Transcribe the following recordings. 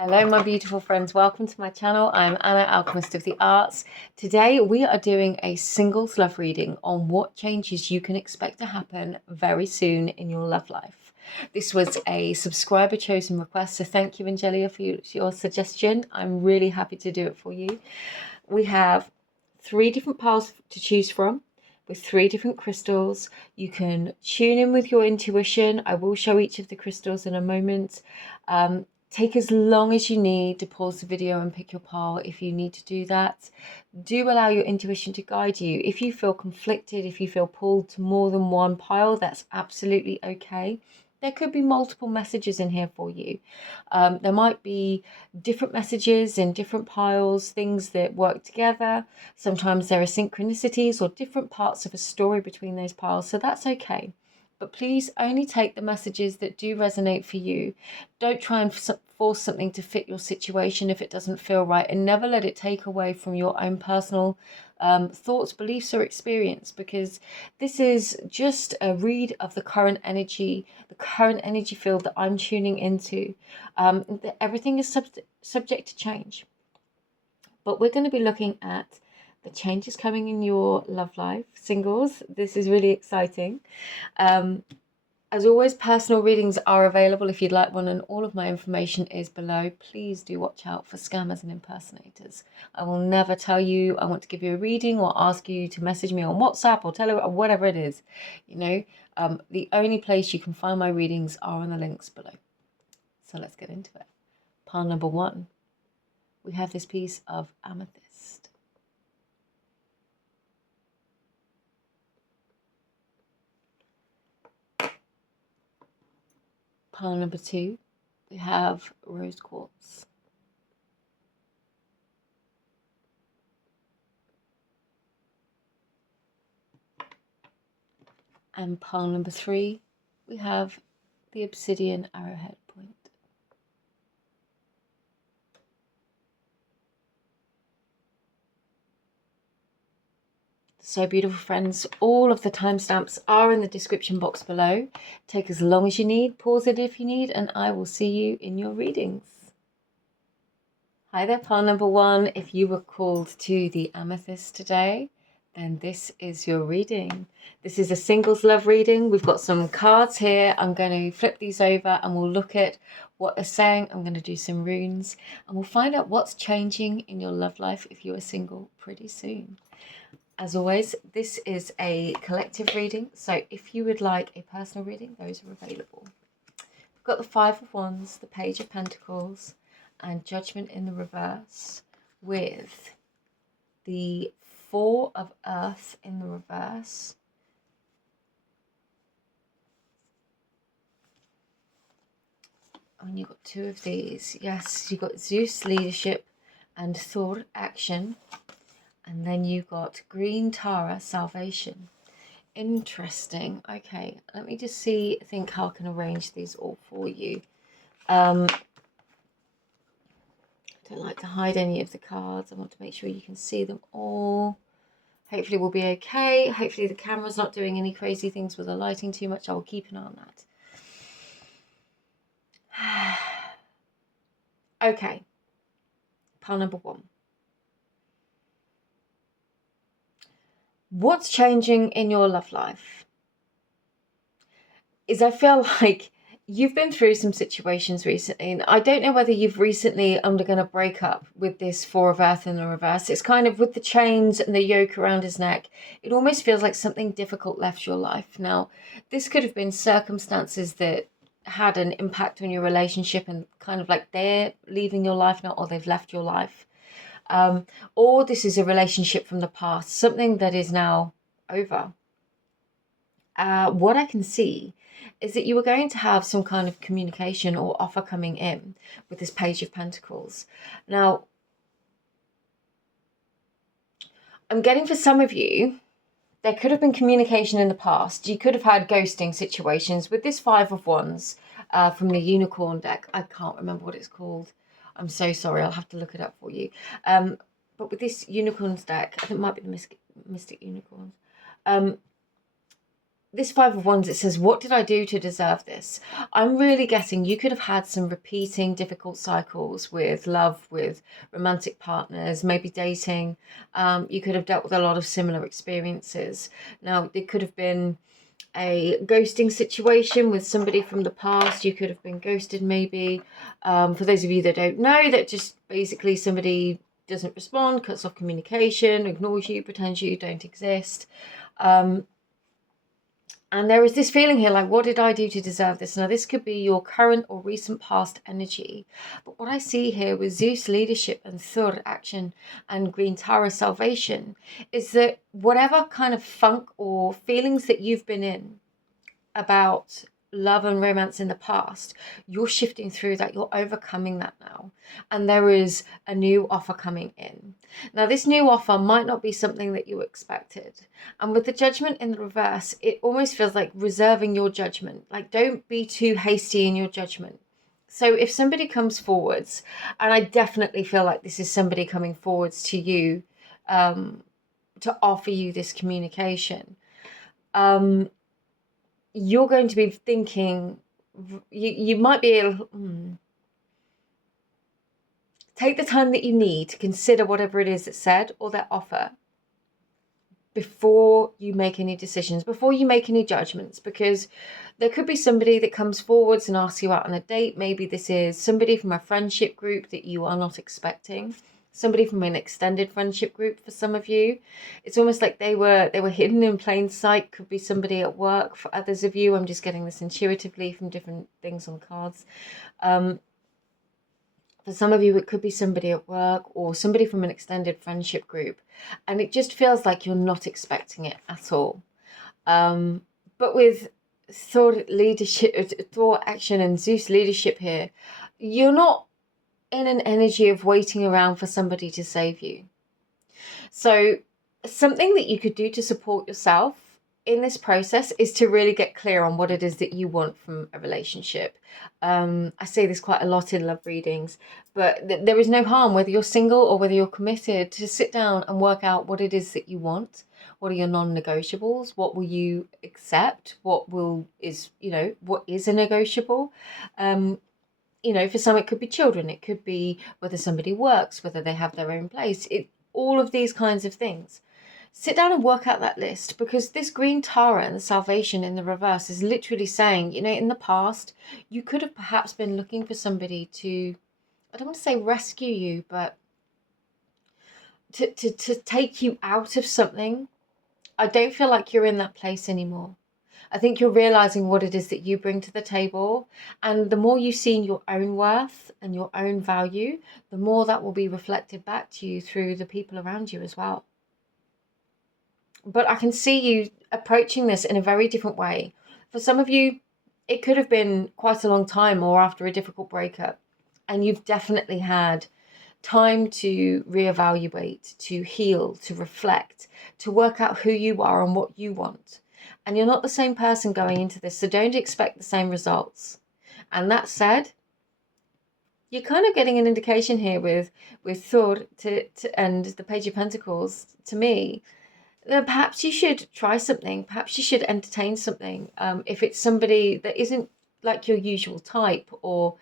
Hello my beautiful friends, welcome to my channel. I'm Anna, Alchemist of the Arts. Today we are doing a singles love reading on what changes you can expect to happen very soon in your love life. This was a subscriber chosen request, so thank you Angelia for your suggestion. I'm really happy to do it for you. We have 3 different piles to choose from with 3 different crystals. You can tune in with your intuition. I will show each of the crystals in a moment. Take as long as you need to pause the video and pick your pile if you need to do that. Do allow your intuition to guide you. If you feel conflicted, if you feel pulled to more than one pile, that's absolutely okay. There could be multiple messages in here for you. There might be different messages in different piles, things that work together. Sometimes there are synchronicities or different parts of a story between those piles, so that's okay. But please only take the messages that do resonate for you. Don't try and force something to fit your situation if it doesn't feel right, and never let it take away from your own personal thoughts, beliefs, or experience, because this is just a read of the current energy field that I'm tuning into. Everything is subject to change. But we're going to be looking at the changes coming in your love life, singles. This is really exciting. As always, personal readings are available if you'd like one, and all of my information is below. Please do watch out for scammers and impersonators. I will never tell you I want to give you a reading or ask you to message me on WhatsApp or Telegram or whatever it is. The only place you can find my readings are on the links below. So let's get into it. Pile number 1. We have this piece of amethyst. Pile number 2, we have rose quartz. And pile number 3, we have the obsidian arrowhead point. So beautiful friends, all of the timestamps are in the description box below. Take as long as you need, pause it if you need, and I will see you in your readings. Hi there, pile number 1. If you were called to the amethyst today, then this is your reading. This is a singles love reading. We've got some cards here. I'm going to flip these over and we'll look at what they're saying. I'm going to do some runes and we'll find out what's changing in your love life if you are single pretty soon. As always, this is a collective reading, so if you would like a personal reading, those are available. We've got the 5 of Wands, the Page of Pentacles, and Judgment in the reverse, with the 4 of Earth in the reverse. And you've got 2 of these. Yes, you've got Zeus, leadership, and Thor, action. And then you've got Green Tara, salvation. Interesting. Okay, let me just think how I can arrange these all for you. I don't like to hide any of the cards. I want to make sure you can see them all. Hopefully we'll be okay. Hopefully the camera's not doing any crazy things with the lighting too much. I'll keep an eye on that. Okay, pile number 1. What's changing in your love life is I feel like you've been through some situations recently, and I don't know whether you've recently undergone a breakup with this 4 of Earth in the reverse. It's kind of with the chains and the yoke around his neck. It almost feels like something difficult left your life. Now, this could have been circumstances that had an impact on your relationship and kind of like they're leaving your life now or they've left your life. Or this is a relationship from the past, something that is now over. What I can see is that you were going to have some kind of communication or offer coming in with this Page of Pentacles. Now, I'm getting for some of you, there could have been communication in the past. You could have had ghosting situations with this 5 of Wands from the Unicorn deck. I can't remember what it's called. I'm so sorry. I'll have to look it up for you. But with this Unicorns deck, I think it might be the Mystic Unicorns. this Five of Wands, it says, what did I do to deserve this? I'm really guessing you could have had some repeating difficult cycles with love, with romantic partners, maybe dating. You could have dealt with a lot of similar experiences. Now, it could have been a ghosting situation with somebody from the past. You could have been ghosted, maybe. For those of you that don't know, that just basically somebody doesn't respond, cuts off communication, ignores you, pretends you don't exist. And there is this feeling here like, what did I do to deserve this? Now, this could be your current or recent past energy. But what I see here with Zeus leadership and Thor action and Green Tara salvation is that whatever kind of funk or feelings that you've been in about love and romance in the past, you're shifting through that, you're overcoming that now, and there is a new offer coming in. Now, this new offer might not be something that you expected, and with the Judgment in the reverse, it almost feels like reserving your judgment. Like, don't be too hasty in your judgment. So if somebody comes forwards, and I definitely feel like this is somebody coming forwards to you to offer you this communication, you're going to be thinking, you might be able take the time that you need to consider whatever it is that's said or their offer before you make any decisions, before you make any judgments, because there could be somebody that comes forwards and asks you out on a date. Maybe this is somebody from a friendship group that you are not expecting, somebody from an extended friendship group for some of you. It's almost like they were hidden in plain sight. Could be somebody at work for others of you. I'm just getting this intuitively from different things on cards. For some of you, it could be somebody at work or somebody from an extended friendship group, and it just feels like you're not expecting it at all. But with Thor leadership, Thor action, and Zeus leadership here, you're not in an energy of waiting around for somebody to save you. So something that you could do to support yourself in this process is to really get clear on what it is that you want from a relationship. I say this quite a lot in love readings, but there is no harm, whether you're single or whether you're committed, to sit down and work out what it is that you want. What are your non-negotiables? What will you accept? What is a negotiable? For some, it could be children. It could be whether somebody works, whether they have their own place. All of these kinds of things. Sit down and work out that list, because this Green Tara and the salvation in the reverse is literally saying, in the past, you could have perhaps been looking for somebody to, I don't want to say rescue you, but to take you out of something. I don't feel like you're in that place anymore. I think you're realizing what it is that you bring to the table. And the more you see your own worth and your own value, the more that will be reflected back to you through the people around you as well. But I can see you approaching this in a very different way. For some of you, it could have been quite a long time or after a difficult breakup. And you've definitely had time to reevaluate, to heal, to reflect, to work out who you are and what you want. And you're not the same person going into this, so don't expect the same results. And that said, you're kind of getting an indication here with Thor and the Page of Pentacles, to me, that perhaps you should try something. Perhaps you should entertain something. If it's somebody that isn't like your usual type, or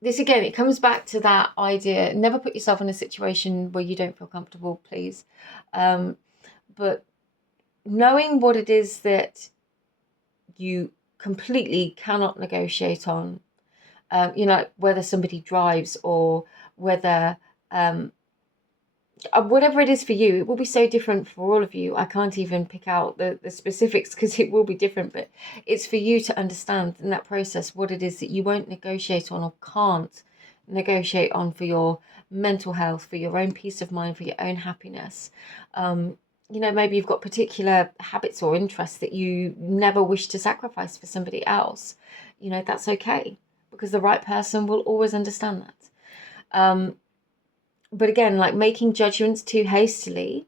this again, it comes back to that idea, never put yourself in a situation where you don't feel comfortable, please. But knowing what it is that you completely cannot negotiate on, whether somebody drives or whether, whatever it is for you, it will be so different for all of you. I can't even pick out the specifics because it will be different, but it's for you to understand in that process what it is that you won't negotiate on or can't negotiate on for your mental health, for your own peace of mind, for your own happiness. Maybe you've got particular habits or interests that you never wish to sacrifice for somebody else. That's okay, because the right person will always understand that. But again, like making judgments too hastily,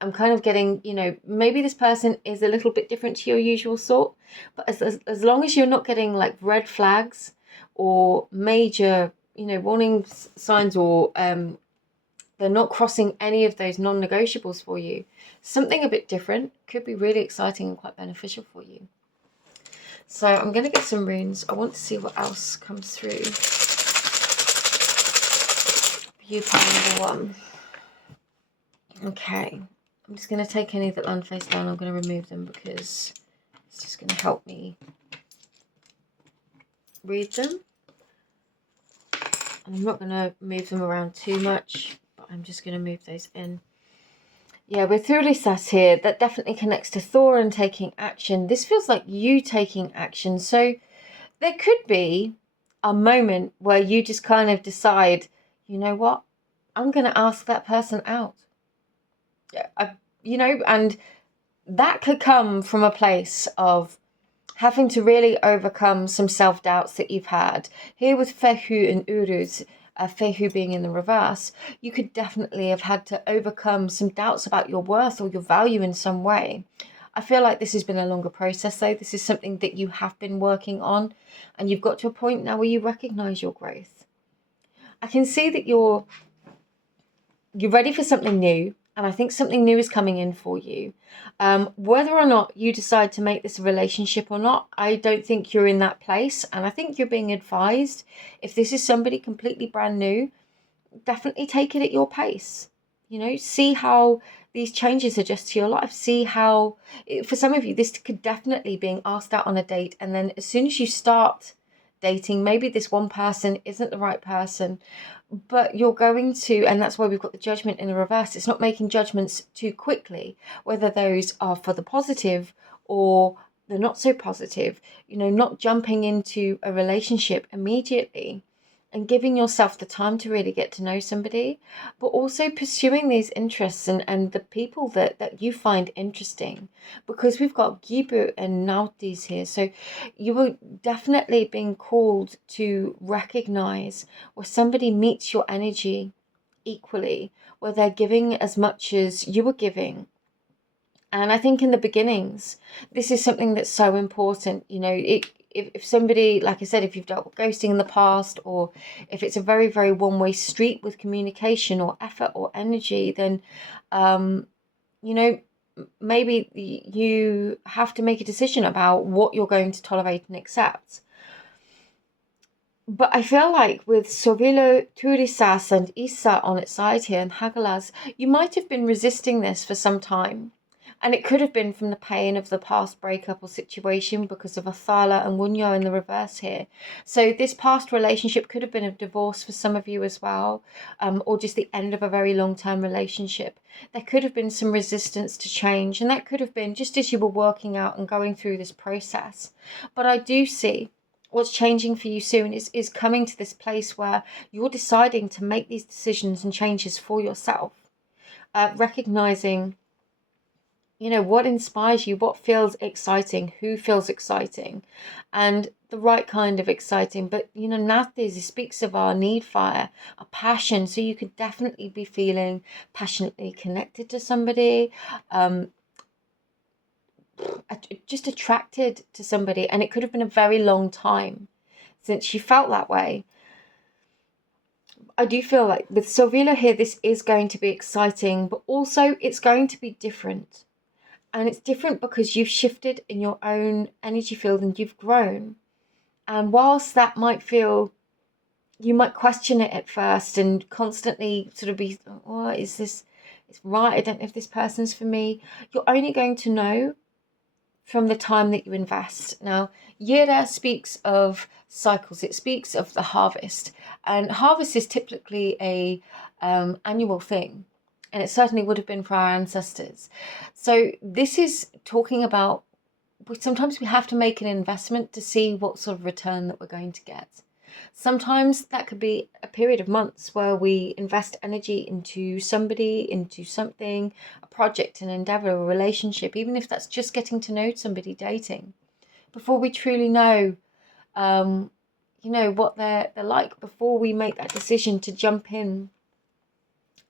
I'm kind of getting, maybe this person is a little bit different to your usual sort, but as long as you're not getting like red flags or major, warning signs or They're not crossing any of those non-negotiables for you. Something a bit different could be really exciting and quite beneficial for you. So I'm going to get some runes. I want to see what else comes through. Viewpoint number 1. Okay. I'm just going to take any that land face down. I'm going to remove them because it's just going to help me read them. And I'm not going to move them around too much, but I'm just going to move those in. Yeah, with Thurisas here, that definitely connects to Thor and taking action. This feels like you taking action. So there could be a moment where you just kind of decide, you know what, I'm going to ask that person out. And that could come from a place of having to really overcome some self-doubts that you've had. Here with Fehu and Uruz, Fehu being in the reverse, you could definitely have had to overcome some doubts about your worth or your value in some way. I feel like this has been a longer process though. This is something that you have been working on, and you've got to a point now where you recognize your growth. I can see that you're ready for something new, and I think something new is coming in for you. Whether or not you decide to make this a relationship or not, I don't think you're in that place, and I think you're being advised, if this is somebody completely brand new, definitely take it at your pace. See how these changes adjust to your life. See how, for some of you, this could definitely being asked out on a date, and then as soon as you start dating, maybe this one person isn't the right person, but you're going to, and that's why we've got the judgment in the reverse. It's not making judgments too quickly, whether those are for the positive or the not so positive, not jumping into a relationship immediately, and giving yourself the time to really get to know somebody, but also pursuing these interests and the people that you find interesting, because we've got Gibu and Nautis here. So you were definitely being called to recognize where somebody meets your energy equally, where they're giving as much as you were giving. And I think in the beginnings, this is something that's so important. If somebody, like I said, if you've dealt with ghosting in the past, or if it's a very, very one-way street with communication or effort or energy, then, maybe you have to make a decision about what you're going to tolerate and accept. But I feel like with Sovilo, Turisas and Issa on its side here and Hagalas, you might have been resisting this for some time. And it could have been from the pain of the past breakup or situation because of Athala and Wunyo in the reverse here. So this past relationship could have been a divorce for some of you as well, or just the end of a very long-term relationship. There could have been some resistance to change, and that could have been just as you were working out and going through this process. But I do see what's changing for you soon is coming to this place where you're deciding to make these decisions and changes for yourself, recognizing what inspires you, what feels exciting, who feels exciting, and the right kind of exciting. But Nathis, it speaks of our need fire, our passion. So you could definitely be feeling passionately connected to somebody, just attracted to somebody, and it could have been a very long time since you felt that way. I do feel like with Sovila here, this is going to be exciting, but also it's going to be different. And it's different because you've shifted in your own energy field and you've grown. And whilst that might feel, you might question it at first and constantly sort of be, oh, is this it's right? I don't know if this person's for me. You're only going to know from the time that you invest. Now, Yera speaks of cycles. It speaks of the harvest. And harvest is typically a annual thing. And it certainly would have been for our ancestors. So this is talking about, sometimes we have to make an investment to see what sort of return that we're going to get. Sometimes that could be a period of months where we invest energy into somebody, into something, a project, an endeavor, a relationship, even if that's just getting to know somebody, dating, before we truly know, what they're like, before we make that decision to jump in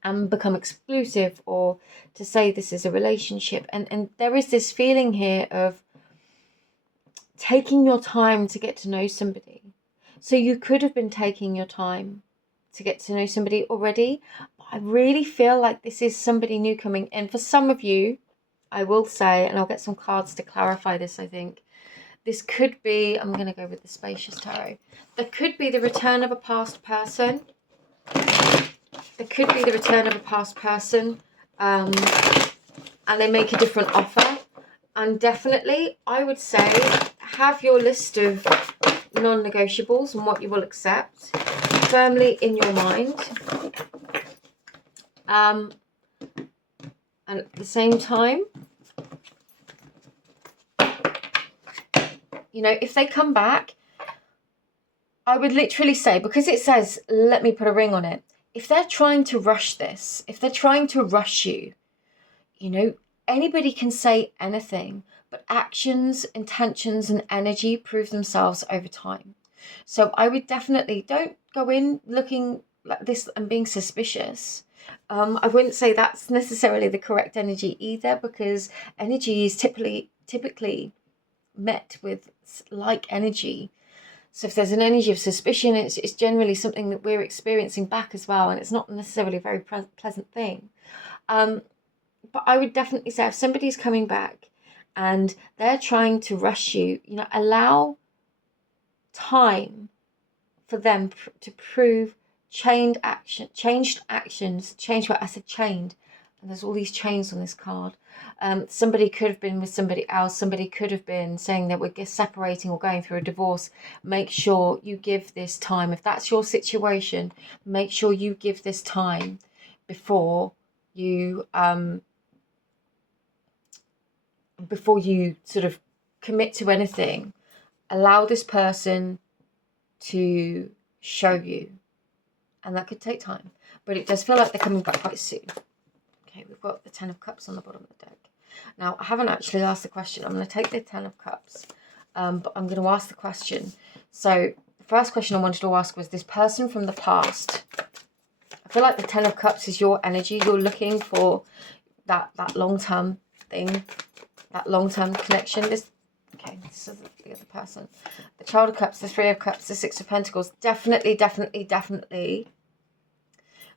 and become exclusive, or to say this is a relationship. And there is this feeling here of taking your time to get to know somebody. So you could have been taking your time to get to know somebody already. But I really feel like this is somebody new coming in. For some of you, I will say, and I'll get some cards to clarify this, I think. This could be, I'm going to go with the Spacious Tarot. There could be the return of a past person. There could be the return of a past person. And they make a different offer. And definitely, I would say, have your list of non-negotiables and what you will accept firmly in your mind. And at the same time, you know, if they come back, I would literally say, because it says, let me put a ring on it. If they're trying to rush this, if they're trying to rush you, you know, anybody can say anything, but actions, intentions, and energy prove themselves over time. So I would definitely, don't go in looking like this and being suspicious. I wouldn't say that's necessarily the correct energy either, because energy is typically met with like energy. So if there's an energy of suspicion, it's generally something that we're experiencing back as well, and it's not necessarily a very pleasant thing. But I would definitely say, if somebody's coming back and they're trying to rush you, you know, allow time for them to prove changed actions. Change what I said, chained. And there's all these chains on this card. Somebody could have been with somebody else. Somebody could have been saying that we're separating or going through a divorce. Make sure you give this time. If that's your situation, make sure you give this time before you sort of commit to anything. Allow this person to show you, and that could take time, but it does feel like they're coming back quite soon. Okay, we've got the 10 of Cups on the bottom of the deck. Now, I haven't actually asked the question. I'm going to take the 10 of Cups, but I'm going to ask the question. So the first question I wanted to ask was, this person from the past. I feel like the 10 of Cups is your energy. You're looking for that long-term thing, that long-term connection. Okay, this is the other person. The Child of Cups, the Three of Cups, the Six of Pentacles. Definitely.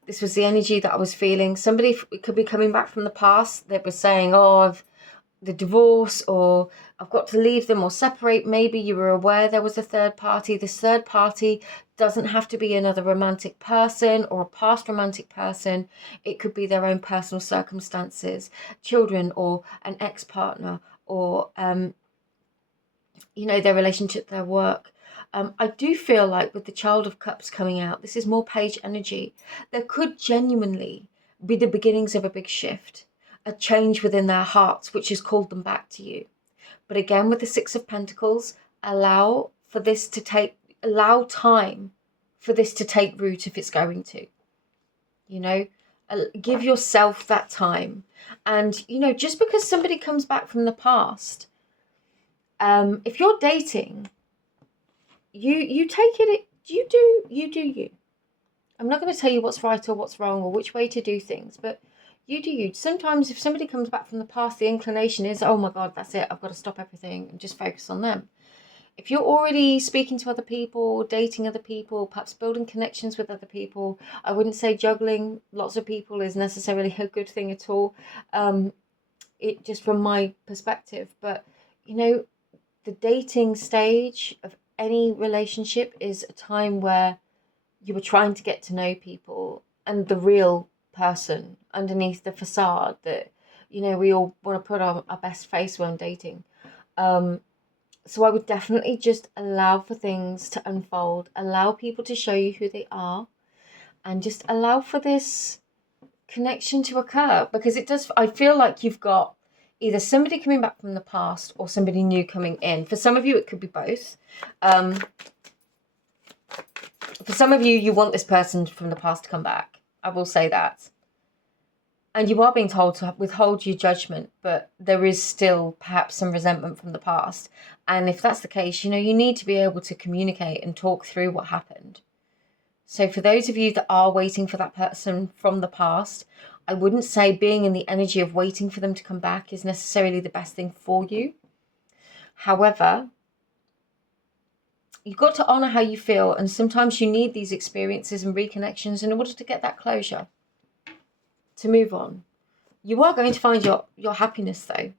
This was the energy that I was feeling. Somebody could be coming back from the past that was saying, oh, the divorce, or I've got to leave them or separate. Maybe you were aware there was a third party. This third party doesn't have to be another romantic person or a past romantic person. It could be their own personal circumstances, children, or an ex-partner, or you know, their relationship, their work. I do feel like with the Child of Cups coming out, this is more page energy. There could genuinely be the beginnings of a big shift, a change within their hearts, which has called them back to you. But again, with the Six of Pentacles, allow time for this to take root if it's going to. You know, give yourself that time. And, you know, just because somebody comes back from the past, if you're dating, you take it, you do you. I'm not going to tell you what's right or what's wrong or which way to do things, but you do you. Sometimes if somebody comes back from the past, the inclination is, oh my God, that's it, I've got to stop everything and just focus on them. If you're already speaking to other people, dating other people, perhaps building connections with other people, I wouldn't say juggling lots of people is necessarily a good thing at all. It just from my perspective, but you know, the dating stage of any relationship is a time where you were trying to get to know people and the real person underneath the facade that, you know, we all want to put our best face when dating. So I would definitely just allow for things to unfold, allow people to show you who they are, and just allow for this connection to occur, because it does. I feel like you've got either somebody coming back from the past or somebody new coming in. For some of you, it could be both. For some of you, you want this person from the past to come back. I will say that. And you are being told to withhold your judgment, but there is still perhaps some resentment from the past. And if that's the case, you know, you need to be able to communicate and talk through what happened. So for those of you that are waiting for that person from the past, I wouldn't say being in the energy of waiting for them to come back is necessarily the best thing for you. However, you've got to honor how you feel, and sometimes you need these experiences and reconnections in order to get that closure. to move on. You are going to find your happiness though.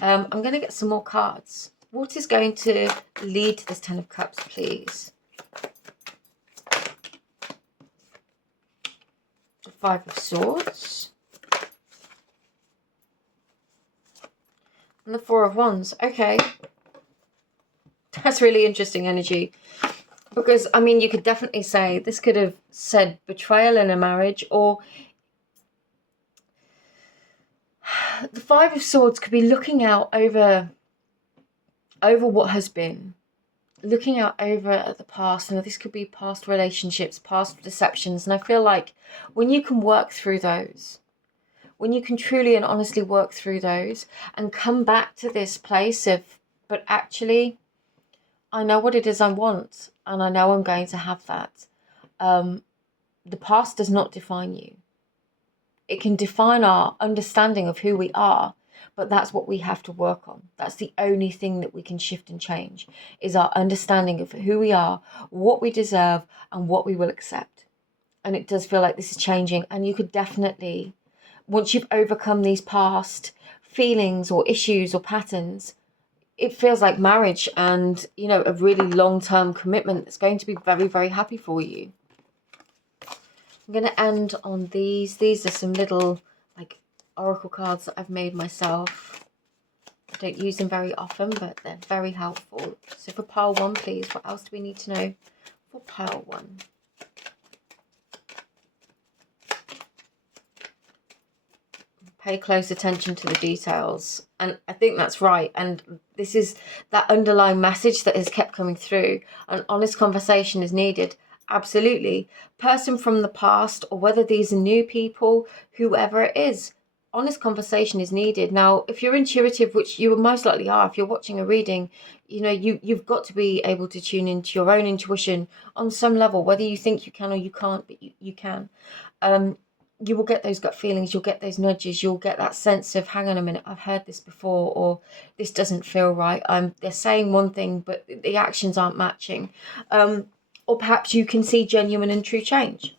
I'm going to get some more cards. What is going to lead to this Ten of Cups, please? The Five of Swords. And the Four of Wands. Okay. That's really interesting energy. Because, I mean, you could definitely say this could have said betrayal in a marriage, or the Five of Swords could be looking out over what has been, looking out over at the past. And this could be past relationships, past deceptions. And I feel like when you can work through those, when you can truly and honestly work through those and come back to this place of, but actually, I know what it is I want, and I know I'm going to have that. The past does not define you. It can define our understanding of who we are, but that's what we have to work on. That's the only thing that we can shift and change, is our understanding of who we are, what we deserve, and what we will accept. And it does feel like this is changing, and you could definitely, once you've overcome these past feelings or issues or patterns, it feels like marriage and, you know, a really long-term commitment that's going to be very, very happy for you. I'm going to end on these. These are some little, like, oracle cards that I've made myself. I don't use them very often, but they're very helpful. So for pile 1, please, what else do we need to know for pile 1? Pay close attention to the details. And I think that's right. And this is that underlying message that has kept coming through. An honest conversation is needed. Absolutely. Person from the past, or whether these are new people, whoever it is, honest conversation is needed. Now, if you're intuitive, which you most likely are, if you're watching a reading, you know, you've got to be able to tune into your own intuition on some level, whether you think you can or you can't, but you can. You will get those gut feelings, you'll get those nudges, you'll get that sense of, hang on a minute, I've heard this before, or this doesn't feel right. They're saying one thing, but the actions aren't matching. Or perhaps you can see genuine and true change.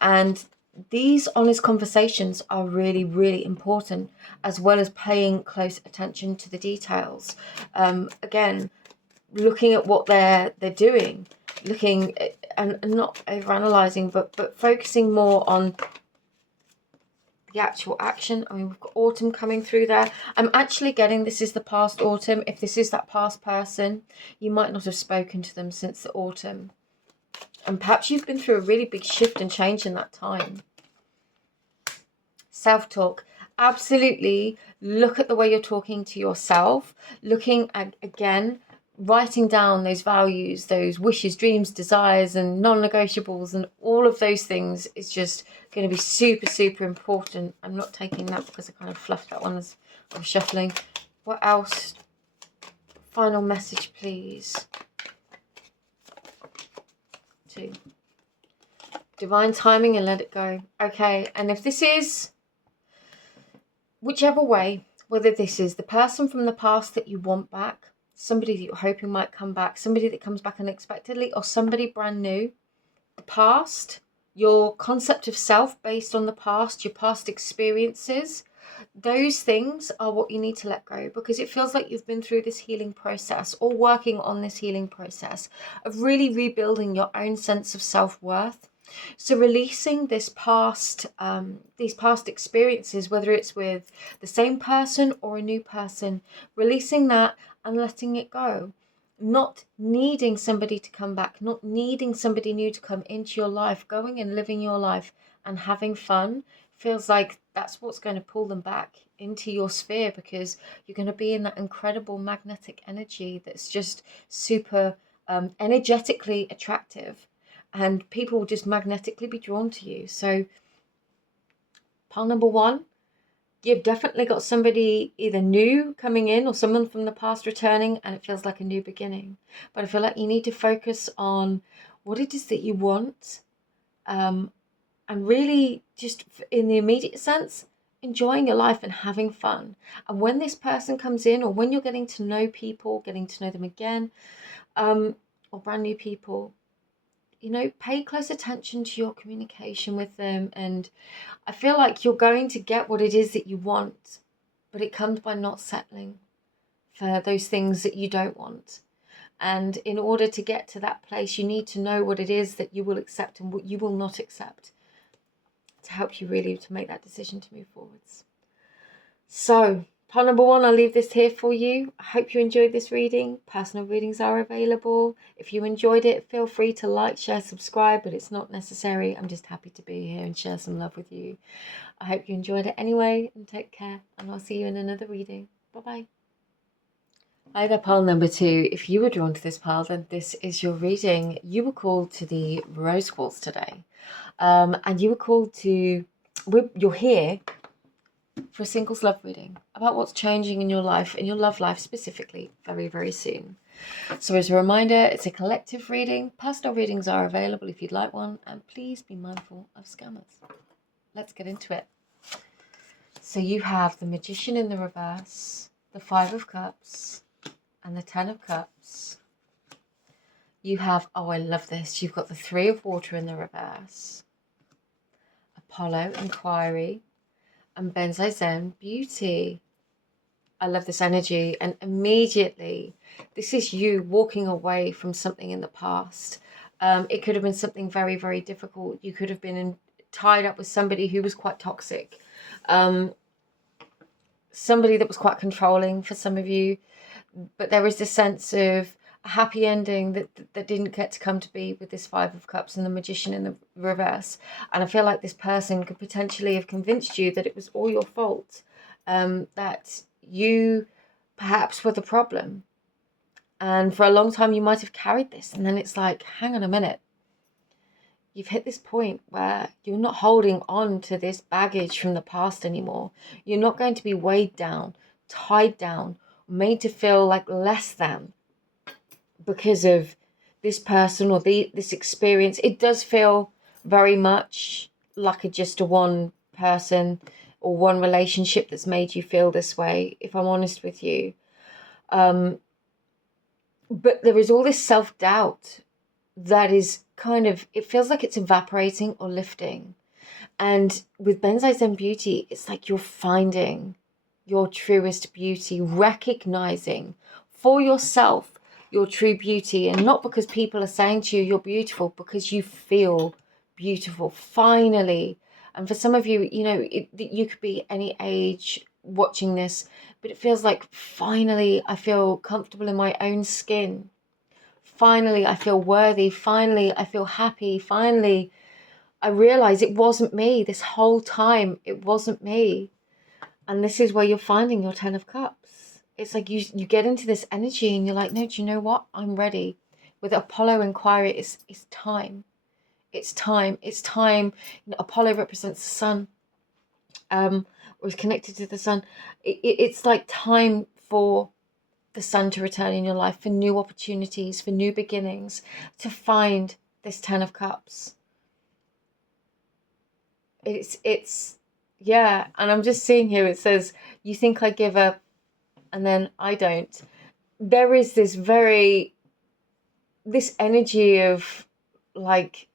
And these honest conversations are really, really important, as well as paying close attention to the details. Again, looking at what they're doing, looking at, and not overanalyzing, but focusing more on the actual action. I mean, we've got autumn coming through there. I'm actually getting this is the past autumn. If this is that past person, you might not have spoken to them since the autumn. And perhaps you've been through a really big shift and change in that time. Self-talk. Absolutely look at the way you're talking to yourself. Looking at, again, writing down those values, those wishes, dreams, desires, and non-negotiables, and all of those things is just going to be super, super important. I'm not taking that because I kind of fluffed that one as I was shuffling. What else? Final message, please. 2. Divine timing and let it go. Okay, and if this is, whichever way, whether this is the person from the past that you want back, somebody that you're hoping might come back, somebody that comes back unexpectedly, or somebody brand new, the past, your concept of self based on the past, your past experiences, those things are what you need to let go, because it feels like you've been through this healing process, or working on this healing process of really rebuilding your own sense of self-worth. So releasing this past, these past experiences, whether it's with the same person or a new person, releasing that and letting it go. Not needing somebody to come back, not needing somebody new to come into your life, going and living your life and having fun feels like that's what's going to pull them back into your sphere, because you're going to be in that incredible magnetic energy that's just super energetically attractive, and people will just magnetically be drawn to you. So pile number 1, you've definitely got somebody either new coming in or someone from the past returning, and it feels like a new beginning. But I feel like you need to focus on what it is that you want, and really just in the immediate sense, enjoying your life and having fun. And when this person comes in, or when you're getting to know people, getting to know them again, or brand new people, pay close attention to your communication with them. And I feel like you're going to get what it is that you want, but it comes by not settling for those things that you don't want. And in order to get to that place, you need to know what it is that you will accept and what you will not accept to help you really to make that decision to move forwards. So, part number 1, I'll leave this here for you. I hope you enjoyed this reading. Personal readings are available. If you enjoyed it, feel free to like, share, subscribe, but it's not necessary. I'm just happy to be here and share some love with you. I hope you enjoyed it anyway, and take care, and I'll see you in another reading. Bye-bye. Hi there, pile number 2. If you were drawn to this pile, then this is your reading. You were called to the Rose Quartz today. And you were called to, you're here for a singles love reading about what's changing in your life, in your love life specifically, very, very soon. So as a reminder, it's a collective reading. Personal readings are available if you'd like one, and please be mindful of scammers. Let's get into it. So you have the Magician in the reverse, the 5 of Cups, and the 10 of Cups. You have, oh, I love this, you've got the 3 of Water in the reverse, Apollo, Inquiry, and Benzai Zen, Beauty. I love this energy, and immediately, this is you walking away from something in the past. It could have been something very, very difficult. You could have been tied up with somebody who was quite toxic, somebody that was quite controlling for some of you. But there is this sense of a happy ending that didn't get to come to be with this 5 of Cups and the Magician in the reverse. And I feel like this person could potentially have convinced you that it was all your fault, that you perhaps were the problem. And for a long time you might have carried this, and then it's like, hang on a minute. You've hit this point where you're not holding on to this baggage from the past anymore. You're not going to be weighed down, tied down, made to feel like less than because of this person or this experience. It does feel very much like just a one person or one relationship that's made you feel this way, if I'm honest with you. But there is all this self-doubt that is kind of, it feels like it's evaporating or lifting. And with Benzai Zen Beauty, it's like you're finding your truest beauty, recognizing for yourself your true beauty, and not because people are saying to you you're beautiful, because you feel beautiful finally. And for some of you, you could be any age watching this, but it feels like finally I feel comfortable in my own skin. Finally I feel worthy. Finally I feel happy. Finally I realize it wasn't me this whole time. It wasn't me. And this is where you're finding your 10 of Cups. It's like you get into this energy and you're like, no, do you know what? I'm ready. With Apollo Inquiry, it's time. It's time. It's time. Apollo represents the sun, or is connected to the sun. It's like time for the sun to return in your life, for new opportunities, for new beginnings, to find this 10 of Cups. Yeah, and I'm just seeing here, it says, you think I give up, and then I don't. There is this energy of, like,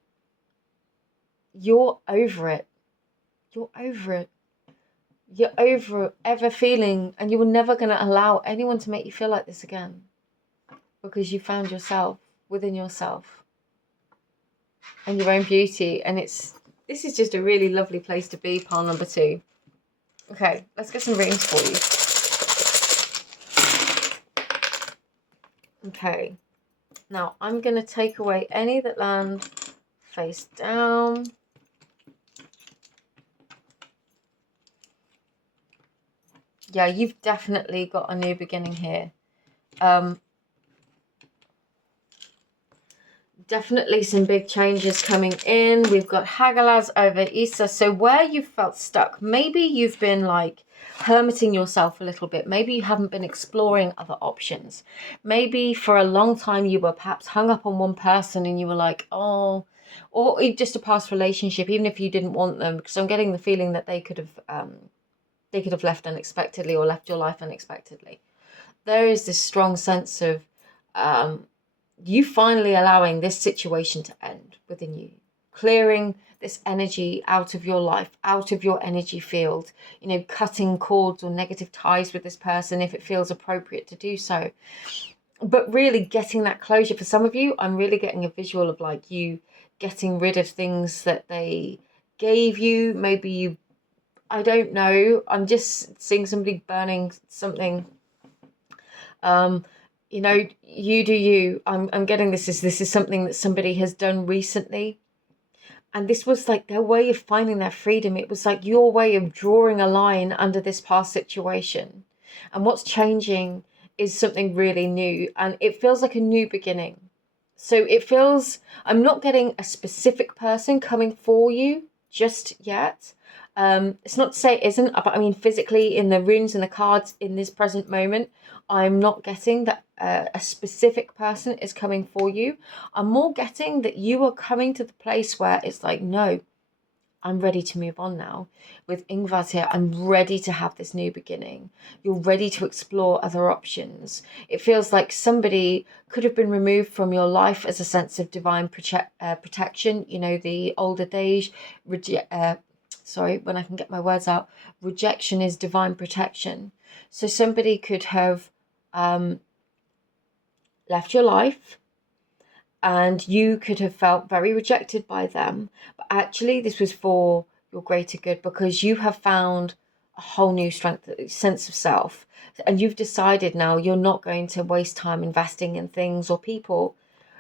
you're over it. You're over it. You're over ever feeling, and you were never going to allow anyone to make you feel like this again. Because you found yourself within yourself. And your own beauty, and this is just a really lovely place to be, pile number 2. Okay, let's get some readings for you. Okay, now I'm going to take away any that land face down. Yeah, you've definitely got a new beginning here. Definitely some big changes coming in. We've got Hagalaz over Issa. So where you felt stuck, maybe you've been like hermiting yourself a little bit. Maybe you haven't been exploring other options. Maybe for a long time you were perhaps hung up on one person and you were like, oh, or just a past relationship, even if you didn't want them, because I'm getting the feeling that they could have left unexpectedly or left your life unexpectedly. There is this strong sense of you finally allowing this situation to end. within you, clearing this energy out of your life, out of your energy field, you know, cutting cords or negative ties with this person if it feels appropriate to do so. But really getting that closure. For some of you, I'm really getting a visual of like you getting rid of things that they gave you. Maybe you, I don't know, I'm just seeing somebody burning something. You know, you do you. I'm getting this is something that somebody has done recently. And this was like their way of finding their freedom. It was like your way of drawing a line under this past situation. And what's changing is something really new. And it feels like a new beginning. So it feels, I'm not getting a specific person coming for you just yet. It's not to say it isn't, but I mean, physically in the runes and the cards in this present moment, I'm not getting that a specific person is coming for you. I'm more getting that you are coming to the place where it's like, no, I'm ready to move on now. With Ingvar's here, I'm ready to have this new beginning. You're ready to explore other options. It feels like somebody could have been removed from your life as a sense of divine protection. You know, the old adage, sorry, when I can get my words out, rejection is divine protection. So somebody could have left your life, and you could have felt very rejected by them. But actually, this was for your greater good, because you have found a whole new strength, sense of self. And you've decided now you're not going to waste time investing in things or people.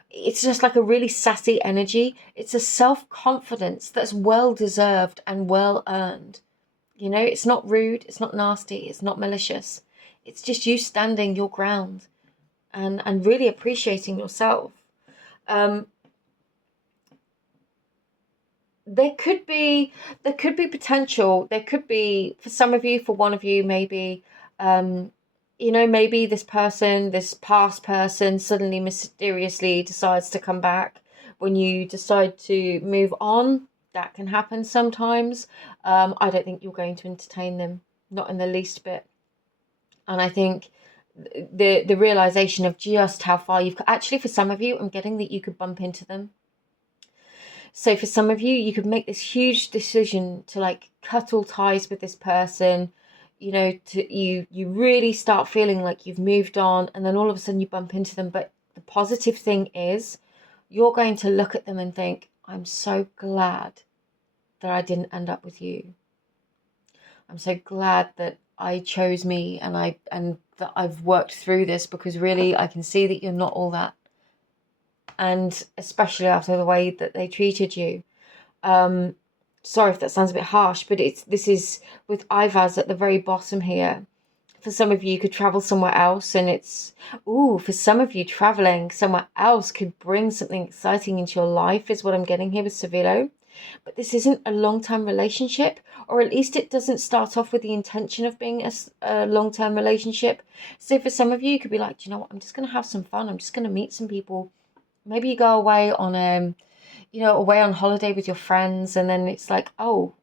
It's just like a really sassy energy. It's a self-confidence that's well-deserved and well-earned. You know, it's not rude, it's not nasty, it's not malicious. It's just you standing your ground and really appreciating yourself. There could be potential. There could be, for some of you, for one of you, maybe, you know, maybe this person, this past person suddenly mysteriously decides to come back when you decide to move on. That can happen sometimes. I don't think you're going to entertain them, not in the least bit. And I think the realization of just how far you've actually, for some of you, I'm getting that you could bump into them. So for some of you, you could make this huge decision to like cut all ties with this person, you know, to you really start feeling like you've moved on, and then all of a sudden you bump into them. But the positive thing is you're going to look at them and think, I'm so glad that I didn't end up with you. I'm so glad that I chose me, and that I've worked through this, because really I can see that you're not all that. And especially after the way that they treated you. Sorry if that sounds a bit harsh, but this is with Ivaz at the very bottom here. For some of you, you could travel somewhere else, and for some of you, traveling somewhere else could bring something exciting into your life, is what I'm getting here with Sevilo. But this isn't a long-term relationship, or at least it doesn't start off with the intention of being a long-term relationship. So for some of you, you could be like, you know what, I'm just going to have some fun. I'm just going to meet some people. Maybe you go away on away on holiday with your friends, and then it's like, oh,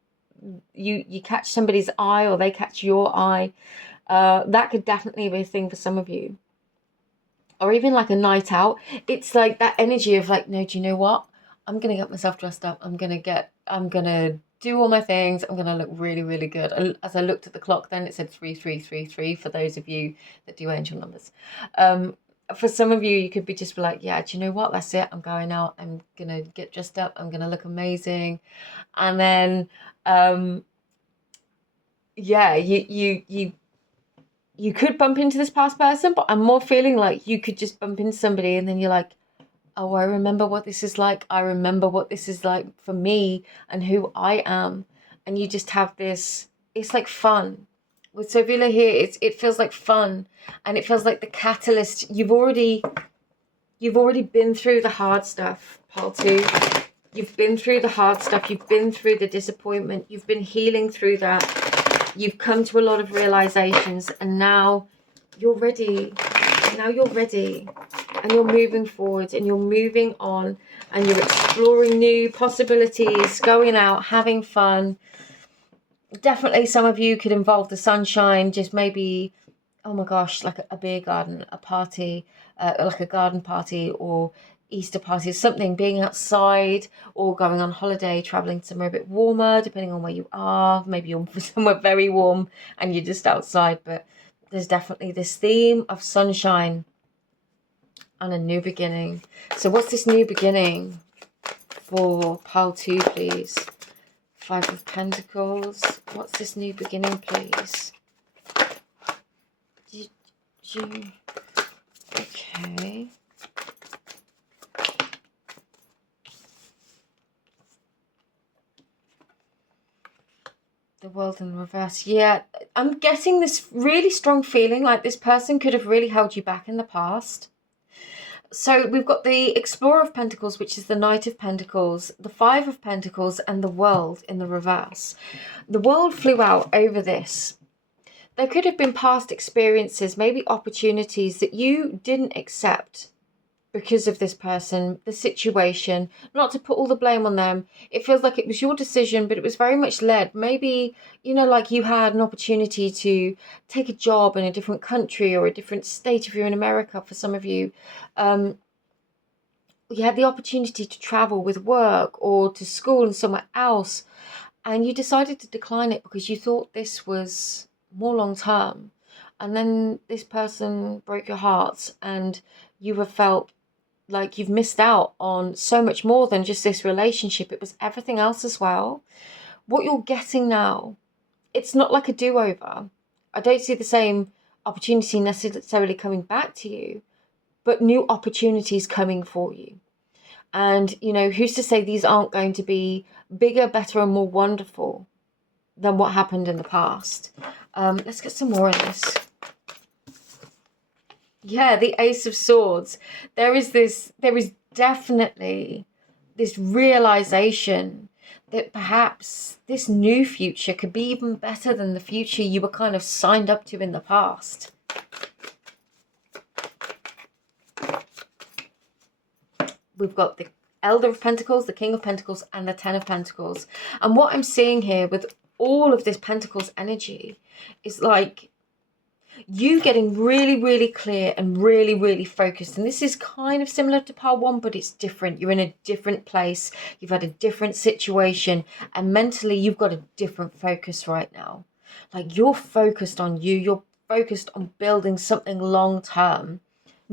you catch somebody's eye, or they catch your eye. That could definitely be a thing for some of you. Or even like a night out. It's like that energy of like, no, do you know what? I'm gonna get myself dressed up. I'm gonna do all my things. I'm gonna look really, really good. As I looked at the clock, then it said 3333 for those of you that do angel numbers. For some of you, you could be just like, yeah, do you know what? That's it. I'm going out. I'm gonna get dressed up. I'm gonna look amazing. And then, yeah, you could bump into this past person, but I'm more feeling like you could just bump into somebody, and then you're like, oh, I remember what this is like. I remember what this is like for me and who I am. And you just have this, it's like fun. With Sovila here, it feels like fun, and it feels like the catalyst. You've already been through the hard stuff, Pal 2. You've been through the hard stuff. You've been through the disappointment. You've been healing through that. You've come to a lot of realizations, and now you're ready. Now you're ready, and you're moving forward, and you're moving on, and you're exploring new possibilities, going out, having fun. Definitely some of you could involve the sunshine, just maybe, oh my gosh, like a beer garden, a party, like a garden party, or Easter parties, something, being outside or going on holiday, traveling somewhere a bit warmer, depending on where you are. Maybe you're somewhere very warm and you're just outside, but there's definitely this theme of sunshine and a new beginning. So what's this new beginning for pile 2, please? 5 of Pentacles. What's this new beginning, please? Okay. The World in reverse. Yeah, I'm getting this really strong feeling like this person could have really held you back in the past. So we've got the Explorer of Pentacles, which is the Knight of Pentacles, the 5 of Pentacles, and the World in the reverse. The World flew out over this. There could have been past experiences, maybe opportunities that you didn't accept because of this person, the situation. Not to put all the blame on them. It feels like it was your decision, but it was very much led. Maybe, you know, like you had an opportunity to take a job in a different country or a different state if you're in America. For some of you, you had the opportunity to travel with work or to school and somewhere else, and you decided to decline it because you thought this was more long term. And then this person broke your heart and you have felt like you've missed out on so much more than just this relationship. It was everything else as well. What you're getting now, it's not like a do-over. I don't see the same opportunity necessarily coming back to you, but new opportunities coming for you. And, you know, who's to say these aren't going to be bigger, better, and more wonderful than what happened in the past? Let's get some more of this. Yeah, the Ace of Swords. There is definitely this realization that perhaps this new future could be even better than the future you were kind of signed up to in the past. We've got the Elder of Pentacles, the King of Pentacles, and the Ten of Pentacles. And what I'm seeing here with all of this Pentacles energy is like you getting really, really clear and really, really focused. And this is kind of similar to pile 1, but it's different. You're in a different place. You've had a different situation. And mentally, you've got a different focus right now. Like you're focused on you. You're focused on building something long term.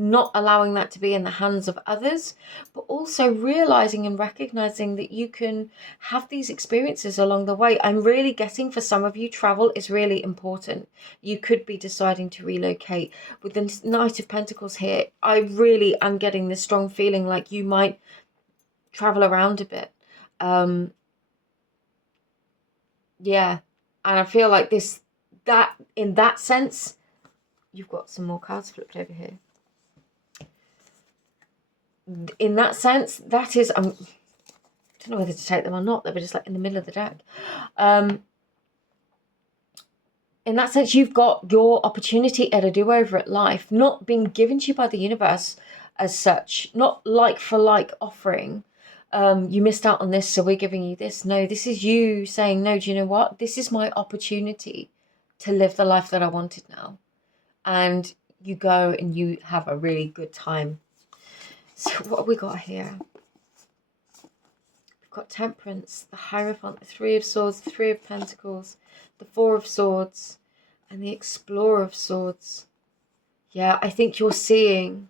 Not allowing that to be in the hands of others, but also realizing and recognizing that you can have these experiences along the way. I'm really getting, for some of you, travel is really important. You could be deciding to relocate. With the Knight of Pentacles here, I really am getting this strong feeling like you might travel around a bit. Yeah, and I feel like in that sense, you've got some more cards flipped over here. In that sense, that is, I don't know whether to take them or not. They were just like in the middle of the deck. In that sense, you've got your opportunity at a do-over at life, not being given to you by the universe as such, not like for like offering. You missed out on this, so we're giving you this. No, this is you saying, no, do you know what? This is my opportunity to live the life that I wanted now. And you go and you have a really good time. So what have we got here? We've got Temperance, the Hierophant, the 3 of Swords, the 3 of Pentacles, the 4 of Swords, and the Explorer of Swords. Yeah, I think you're seeing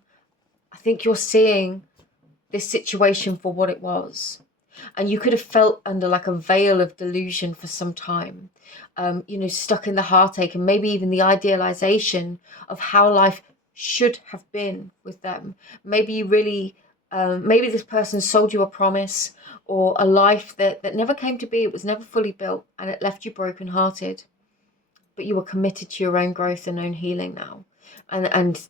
this situation for what it was. And you could have felt under like a veil of delusion for some time. You know, stuck in the heartache and maybe even the idealization of how life should have been with them. Maybe you really, maybe this person sold you a promise or a life that never came to be. It was never fully built and it left you brokenhearted. But you were committed to your own growth and own healing now. And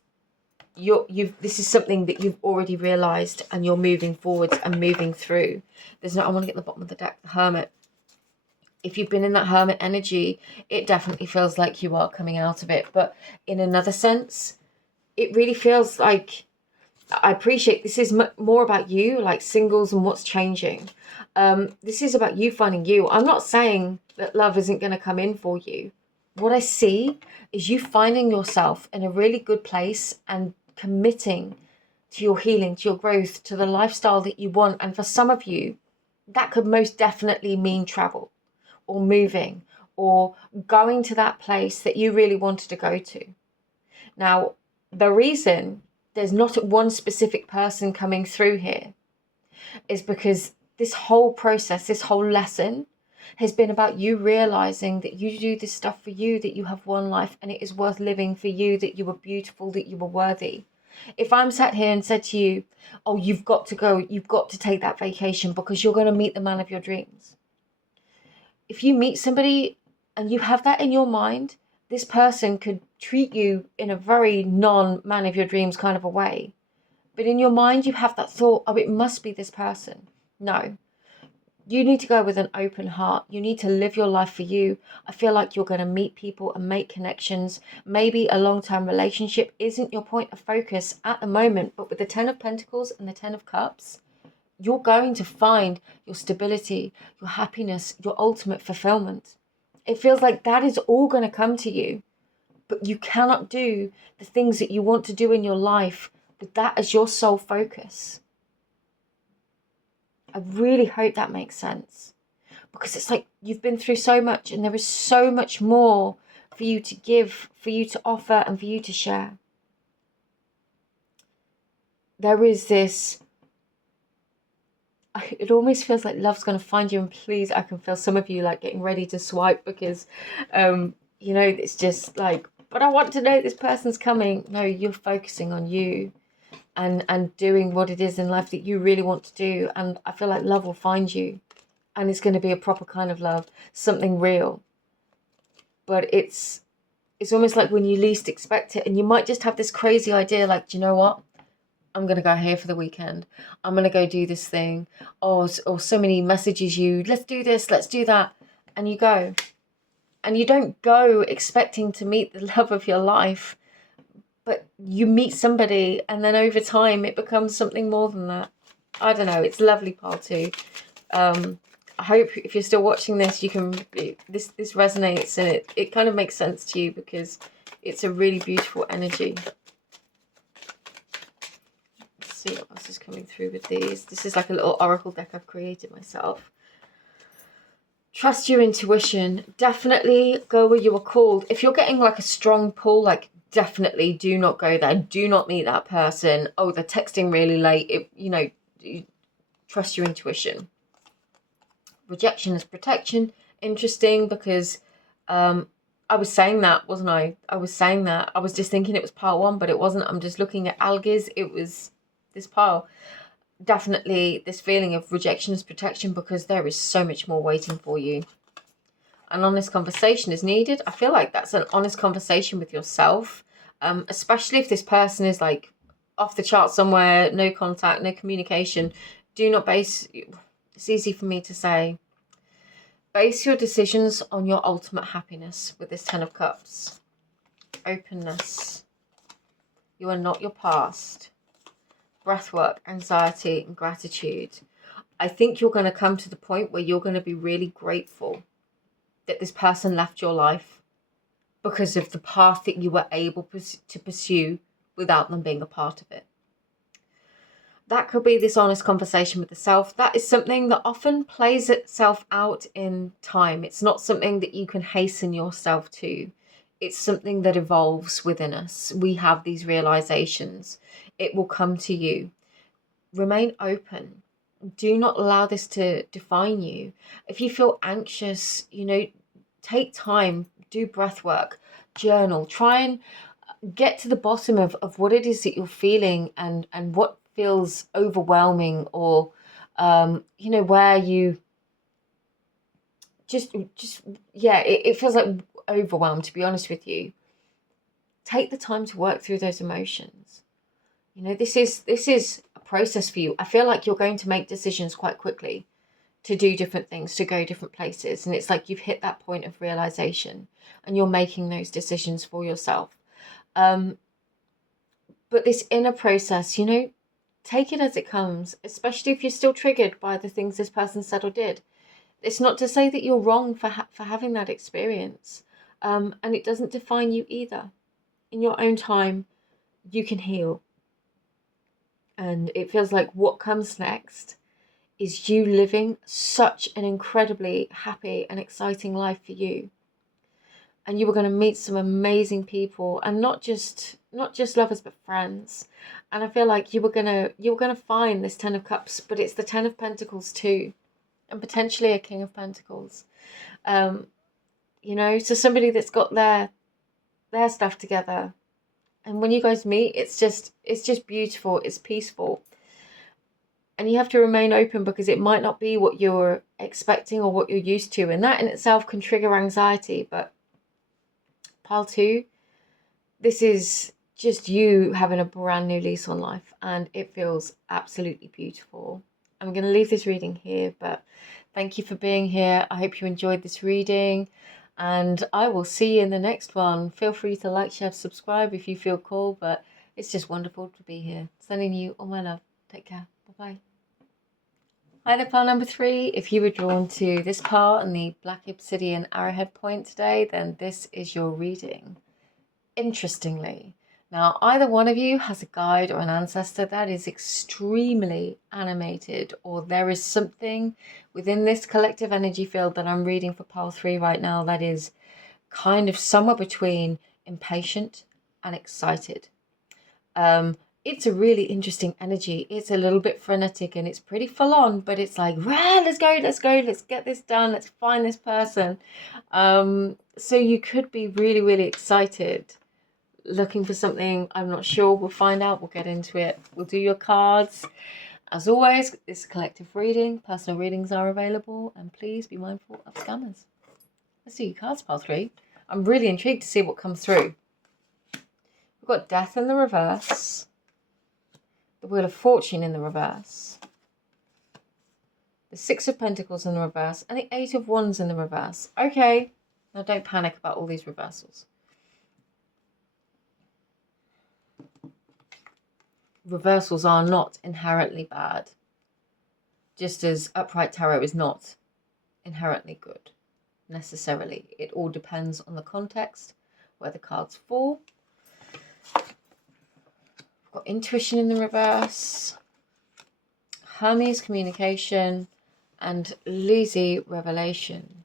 this is something that you've already realized and you're moving forwards and moving through. I want to get the bottom of the deck, the Hermit. If you've been in that Hermit energy, it definitely feels like you are coming out of it. But in another sense, it really feels like, I appreciate this is more about you, like singles and what's changing. This is about you finding you. I'm not saying that love isn't going to come in for you. What I see is you finding yourself in a really good place and committing to your healing, to your growth, to the lifestyle that you want. And for some of you, that could most definitely mean travel or moving or going to that place that you really wanted to go to. Now, the reason there's not one specific person coming through here is because this whole process, this whole lesson has been about you realizing that you do this stuff for you, that you have one life and it is worth living for you, that you are beautiful, that you are worthy. If I'm sat here and said to you, oh, you've got to go, you've got to take that vacation because you're going to meet the man of your dreams. If you meet somebody and you have that in your mind, this person could treat you in a very non-man of your dreams kind of a way. But in your mind, you have that thought, oh, it must be this person. No. You need to go with an open heart. You need to live your life for you. I feel like you're going to meet people and make connections. Maybe a long-term relationship isn't your point of focus at the moment, but with the 10 of Pentacles and the 10 of Cups, you're going to find your stability, your happiness, your ultimate fulfillment. It feels like that is all going to come to you, but you cannot do the things that you want to do in your life with that as your sole focus. I really hope that makes sense, because it's like you've been through so much and there is so much more for you to give, for you to offer, and for you to share. There is this, it almost feels like love's going to find you, and please, I can feel some of you like getting ready to swipe because, you know, it's just like, but I want to know this person's coming. No, you're focusing on you. And doing what it is in life that you really want to do. And I feel like love will find you. And it's going to be a proper kind of love. Something real. But it's almost like when you least expect it. And you might just have this crazy idea like, do you know what? I'm going to go here for the weekend. I'm going to go do this thing. Or so many messages you, let's do this, let's do that. And you go. And you don't go expecting to meet the love of your life. But you meet somebody and then over time it becomes something more than that. I don't know. It's lovely, pile two. I hope if you're still watching this, you can, this resonates and it kind of makes sense to you because it's a really beautiful energy. Let's see what else is coming through with these. This is like a little oracle deck I've created myself. Trust your intuition. Definitely go where you are called. If you're getting like a strong pull, like definitely do not go there. Do not meet that person. Oh, they're texting really late. You know, trust your intuition. Rejection is protection. Interesting because I was saying that, wasn't I? I was saying that. I was just thinking it was pile one, but it wasn't. I'm just looking at algaes. It was this pile. Definitely this feeling of rejection is protection because there is so much more waiting for you. An honest conversation is needed. I feel like that's an honest conversation with yourself, especially if this person is like off the chart somewhere, no contact, no communication. Do not base, it's easy for me to say, base your decisions on your ultimate happiness with this 10 of Cups. Openness. You are not your past. Breathwork, anxiety, and gratitude. I think you're going to come to the point where you're going to be really grateful that this person left your life because of the path that you were able to pursue without them being a part of it. That could be this honest conversation with the self. That is something that often plays itself out in time. It's not something that you can hasten yourself to. It's something that evolves within us. We have these realizations. It will come to you. Remain open. Do not allow this to define you. If you feel anxious, you know, take time, do breath work, journal, try and get to the bottom of what it is that you're feeling and what feels overwhelming or, you know, where you just yeah, it feels like overwhelmed, to be honest with you. Take the time to work through those emotions. You know, this is a process for you. I feel like you're going to make decisions quite quickly to do different things, to go different places. And it's like you've hit that point of realization and you're making those decisions for yourself. But this inner process, you know, take it as it comes, especially if you're still triggered by the things this person said or did. It's not to say that you're wrong for having that experience. And it doesn't define you either. In your own time, you can heal. And it feels like what comes next is you living such an incredibly happy and exciting life for you. And you were going to meet some amazing people, and not just lovers but friends. And I feel like you were gonna find this 10 of Cups, but it's the 10 of Pentacles too, and potentially a King of Pentacles. Um, so somebody that's got their stuff together, and when you guys meet, it's just beautiful, it's peaceful. And you have to remain open, because it might not be what you're expecting or what you're used to, and that in itself can trigger anxiety. But pile 2, this is just you having a brand new lease on life, and it feels absolutely beautiful. I'm going to leave this reading here, but thank you for being here. I hope you enjoyed this reading, and I will see you in the next one. Feel free to like, share, subscribe if you feel cool, but it's just wonderful to be here. Sending you all my love. Take care. Bye-bye. Hi there, pile number 3. If you were drawn to this pile and the Black Obsidian Arrowhead point today, then this is your reading. Interestingly, now either one of you has a guide or an ancestor that is extremely animated, or there is something within this collective energy field that I'm reading for pile 3 right now that is kind of somewhere between impatient and excited. It's a really interesting energy. It's a little bit frenetic and it's pretty full on, but it's like, rah, let's go, let's get this done, let's find this person. So you could be really, really excited, looking for something. I'm not sure. We'll find out. We'll get into it. We'll do your cards. As always, it's a collective reading. Personal readings are available, and please be mindful of scammers. Let's do your cards, pile 3. I'm really intrigued to see what comes through. We've got Death in the reverse, the Wheel of Fortune in the reverse, the Six of Pentacles in the reverse, and the Eight of Wands in the reverse. Okay, now don't panic about all these reversals. Reversals are not inherently bad, just as upright tarot is not inherently good, necessarily. It all depends on the context, where the cards fall. We've got Intuition in the reverse, Hermes Communication, and Lizzie Revelation.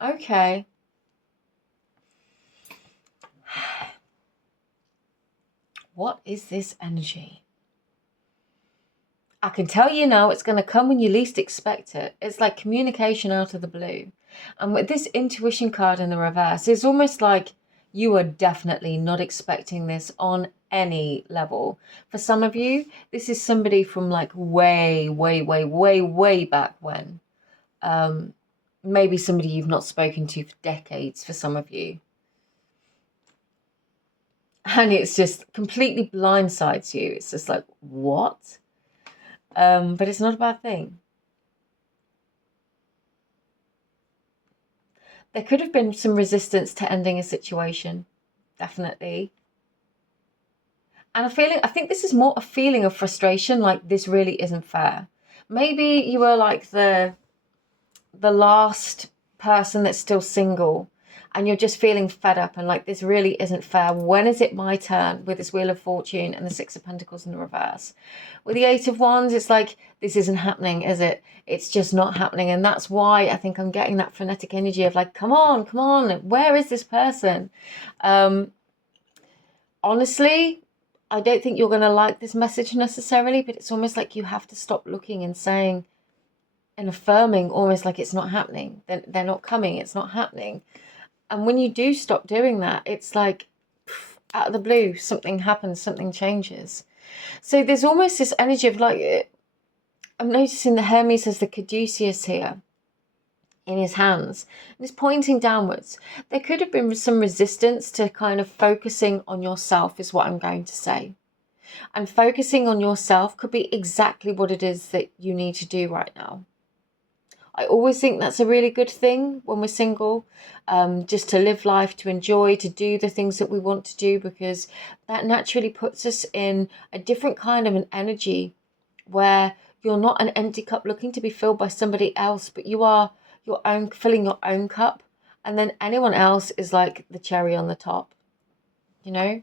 Okay. What is this energy? I can tell you now, it's going to come when you least expect it. It's like communication out of the blue. And with this Intuition card in the reverse, it's almost like you are definitely not expecting this on any level. For some of you, this is somebody from like way, way, way, way, way back when. Maybe somebody you've not spoken to for decades for some of you. And it's just completely blindsides you. It's just like, what? But it's not a bad thing. There could have been some resistance to ending a situation, definitely. And I think this is more a feeling of frustration, like this really isn't fair. Maybe you were like the last person that's still single, and you're just feeling fed up and like this really isn't fair. When is it my turn? With this Wheel of Fortune and the Six of Pentacles in the reverse. With the Eight of Wands, it's like, this isn't happening, is it? It's just not happening. And that's why I think I'm getting that frenetic energy of like, come on, where is this person? Honestly, I don't think you're going to like this message necessarily, but it's almost like you have to stop looking and saying and affirming almost like it's not happening. They're not coming, it's not happening. And when you do stop doing that, it's like out of the blue, something happens, something changes. So there's almost this energy of like, I'm noticing the Hermes has the caduceus here in his hands, and it's pointing downwards. There could have been some resistance to kind of focusing on yourself, is what I'm going to say. And focusing on yourself could be exactly what it is that you need to do right now. I always think that's a really good thing when we're single, just to live life, to enjoy, to do the things that we want to do, because that naturally puts us in a different kind of an energy where you're not an empty cup looking to be filled by somebody else, but you are your own, filling your own cup, and then anyone else is like the cherry on the top, you know?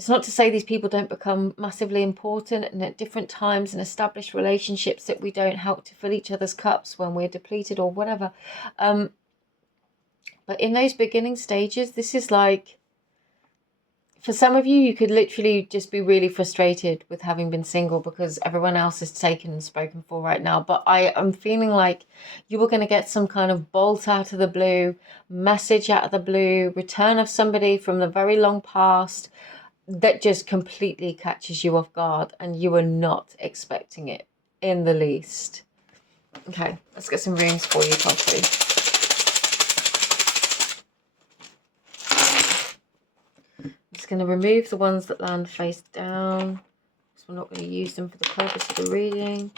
It's not to say these people don't become massively important and at different times and establish relationships that we don't help to fill each other's cups when we're depleted or whatever. But in those beginning stages, this is like, for some of you, you could literally just be really frustrated with having been single because everyone else is taken and spoken for right now. But I am feeling like you were going to get some kind of bolt out of the blue, message out of the blue, return of somebody from the very long past that just completely catches you off guard and you are not expecting it in the least. Okay, let's get some rooms for you, Coffee. I'm just going to remove the ones that land face down because we're not going to use them for the purpose of the reading.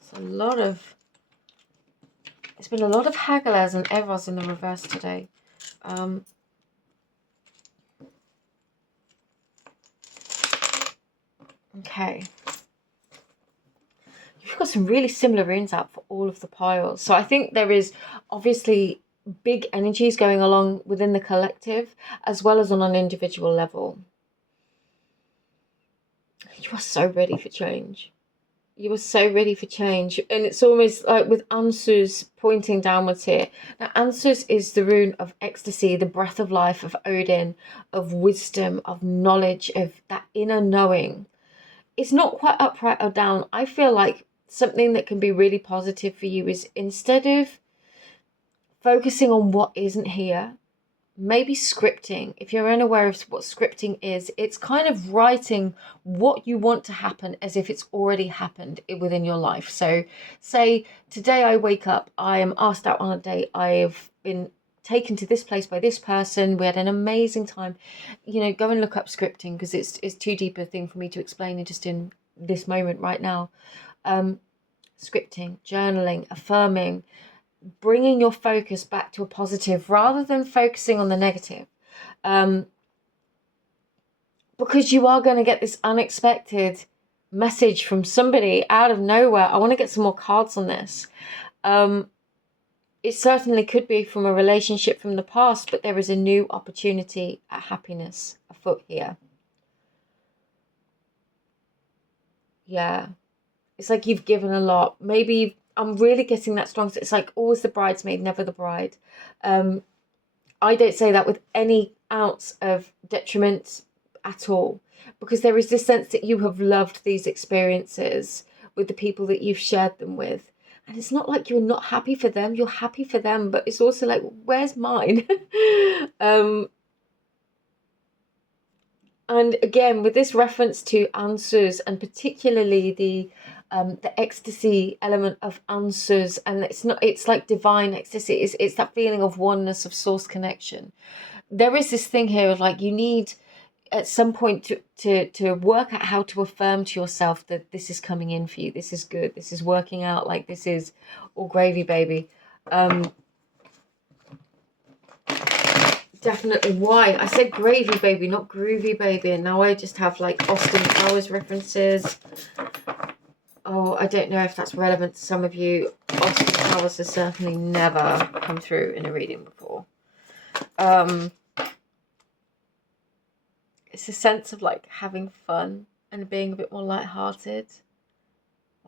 It's been a lot of Hagglers and Evas in the reverse today. Okay. You've got some really similar runes out for all of the piles. So I think there is obviously big energies going along within the collective as well as on an individual level. You are so ready for change. You are so ready for change. And it's almost like with Ansuz pointing downwards here. Now, Ansuz is the rune of ecstasy, the breath of life of Odin, of wisdom, of knowledge, of that inner knowing. It's not quite upright or down. I feel like something that can be really positive for you is instead of focusing on what isn't here, maybe scripting. If you're unaware of what scripting is, it's kind of writing what you want to happen as if it's already happened within your life. So say today I wake up, I am asked out on a date, I've been taken to this place by this person, we had an amazing time. You know, go and look up scripting because it's too deep a thing for me to explain it just in this moment right now. Scripting, journaling, affirming, bringing your focus back to a positive rather than focusing on the negative. Because you are going to get this unexpected message from somebody out of nowhere. I want to get some more cards on this. It certainly could be from a relationship from the past, but there is a new opportunity at happiness afoot here. Yeah. It's like you've given a lot. Maybe I'm really getting that strong. It's like always the bridesmaid, never the bride. I don't say that with any ounce of detriment at all, because there is this sense that you have loved these experiences with the people that you've shared them with. And it's not like you're not happy for them. You're happy for them, but it's also like, where's mine? And again, with this reference to answers, and particularly the ecstasy element of answers, and it's like divine ecstasy. It's that feeling of oneness, of source connection. There is this thing here of like, you need at some point to work out how to affirm to yourself that this is coming in for you. This is good. This is working out. Like, this is all gravy, baby. Definitely. Why? I said gravy, baby, not groovy, baby. And now I just have like Austin Powers references. Oh, I don't know if that's relevant to some of you. Austin Powers has certainly never come through in a reading before. It's a sense of like having fun and being a bit more lighthearted.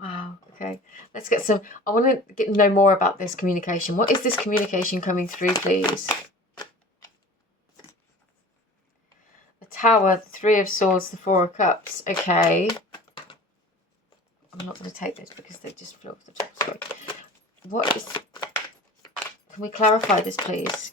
Wow. Okay. Let's get some. I want to know more about this communication. What is this communication coming through, please? The Tower, the Three of Swords, the Four of Cups. Okay. I'm not going to take this because they just flew off the top. Sorry. What is... Can we clarify this, please?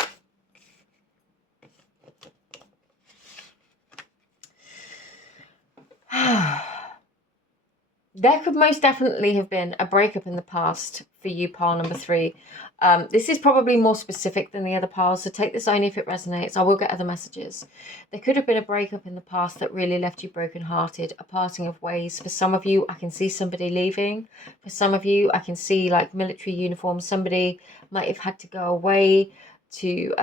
There could most definitely have been a breakup in the past for you, pile number 3. This is probably more specific than the other piles, so take this only if it resonates. I will get other messages. There could have been a breakup in the past that really left you brokenhearted, a parting of ways. For some of you, I can see somebody leaving. For some of you, I can see like military uniform. Somebody might have had to go away to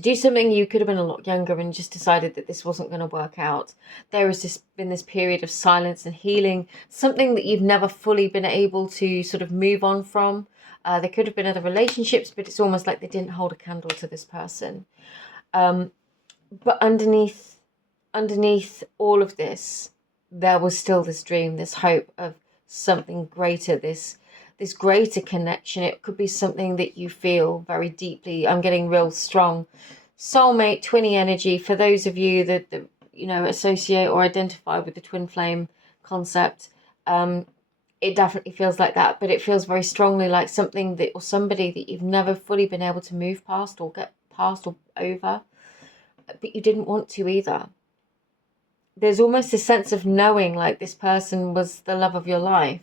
do something. You could have been a lot younger and just decided that this wasn't going to work out. There has been this period of silence and healing, something that you've never fully been able to sort of move on from. There could have been other relationships, but it's almost like they didn't hold a candle to this person. But underneath all of this, there was still this dream, this hope of something greater, this greater connection. It could be something that you feel very deeply. I'm getting real strong soulmate, twinny energy. For those of you that associate or identify with the twin flame concept, it definitely feels like that. But it feels very strongly like something that, or somebody that you've never fully been able to move past or get past or over, but you didn't want to either. There's almost a sense of knowing like this person was the love of your life.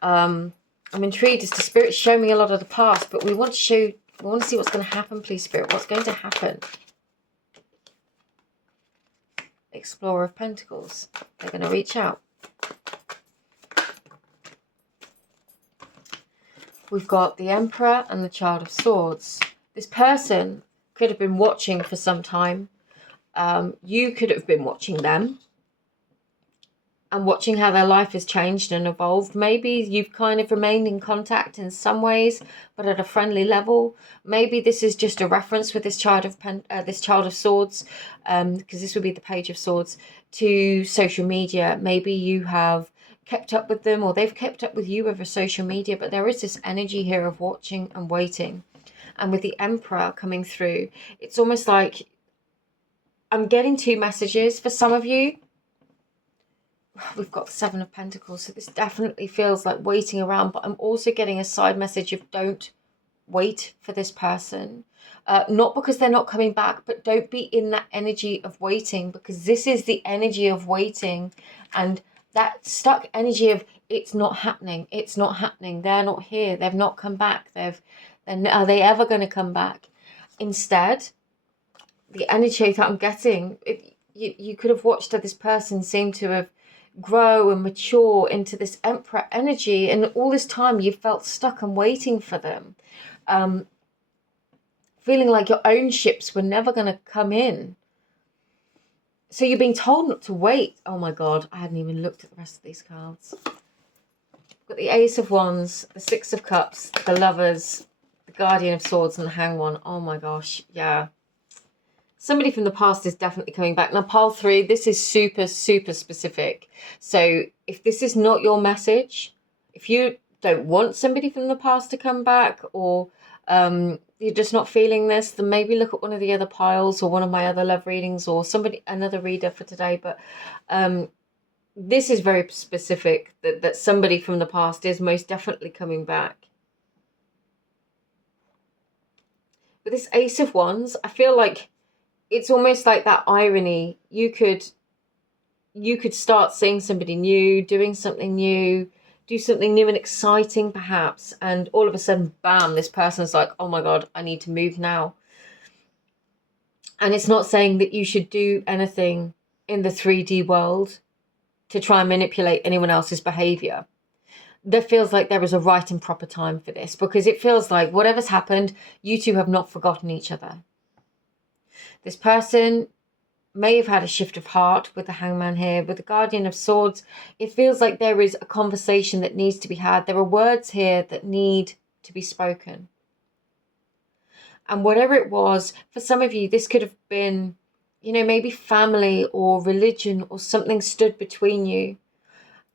I'm intrigued as to Spirit show me a lot of the past, but we want to see what's going to happen, please, Spirit. What's going to happen? Explorer of Pentacles. They're going to reach out. We've got the Emperor and the Child of Swords. This person could have been watching for some time. You could have been watching them and watching how their life has changed and evolved. Maybe you've kind of remained in contact in some ways, but at a friendly level. Maybe this is just a reference with this Child of Swords, because this would be the Page of Swords, to social media. Maybe you have kept up with them, or they've kept up with you over social media, but there is this energy here of watching and waiting. And with the Emperor coming through, it's almost like I'm getting two messages for some of you. We've got the Seven of Pentacles, so this definitely feels like waiting around, but I'm also getting a side message of don't wait for this person. Not because they're not coming back, but don't be in that energy of waiting, because this is the energy of waiting, and that stuck energy of it's not happening, they're not here, they've not come back, are they ever going to come back? Instead, the energy that I'm getting, you could have watched this person seem to have grow and mature into this Emperor energy, and all this time you felt stuck and waiting for them, feeling like your own ships were never going to come in. So you're being told not to wait. Oh my God, I hadn't even looked at the rest of these cards. Got the Ace of Wands, the Six of Cups, the Lovers, the Guardian of Swords, and the Hanged One. Oh my gosh, yeah. Somebody from the past is definitely coming back. Now, pile 3, this is super, super specific. So if this is not your message, if you don't want somebody from the past to come back, or you're just not feeling this, then maybe look at one of the other piles or one of my other love readings, or another reader for today. But this is very specific, that somebody from the past is most definitely coming back. With this Ace of Wands, I feel like it's almost like that irony. You could start seeing somebody new, doing something new, do something new and exciting perhaps, and all of a sudden, bam, this person's like, oh my God, I need to move now. And it's not saying that you should do anything in the 3D world to try and manipulate anyone else's behavior. There feels like there is a right and proper time for this, because it feels like whatever's happened, you two have not forgotten each other. This person may have had a shift of heart with the Hangman here. With the Guardian of Swords, it feels like there is a conversation that needs to be had. There are words here that need to be spoken. And whatever it was, for some of you, this could have been, maybe family or religion or something stood between you.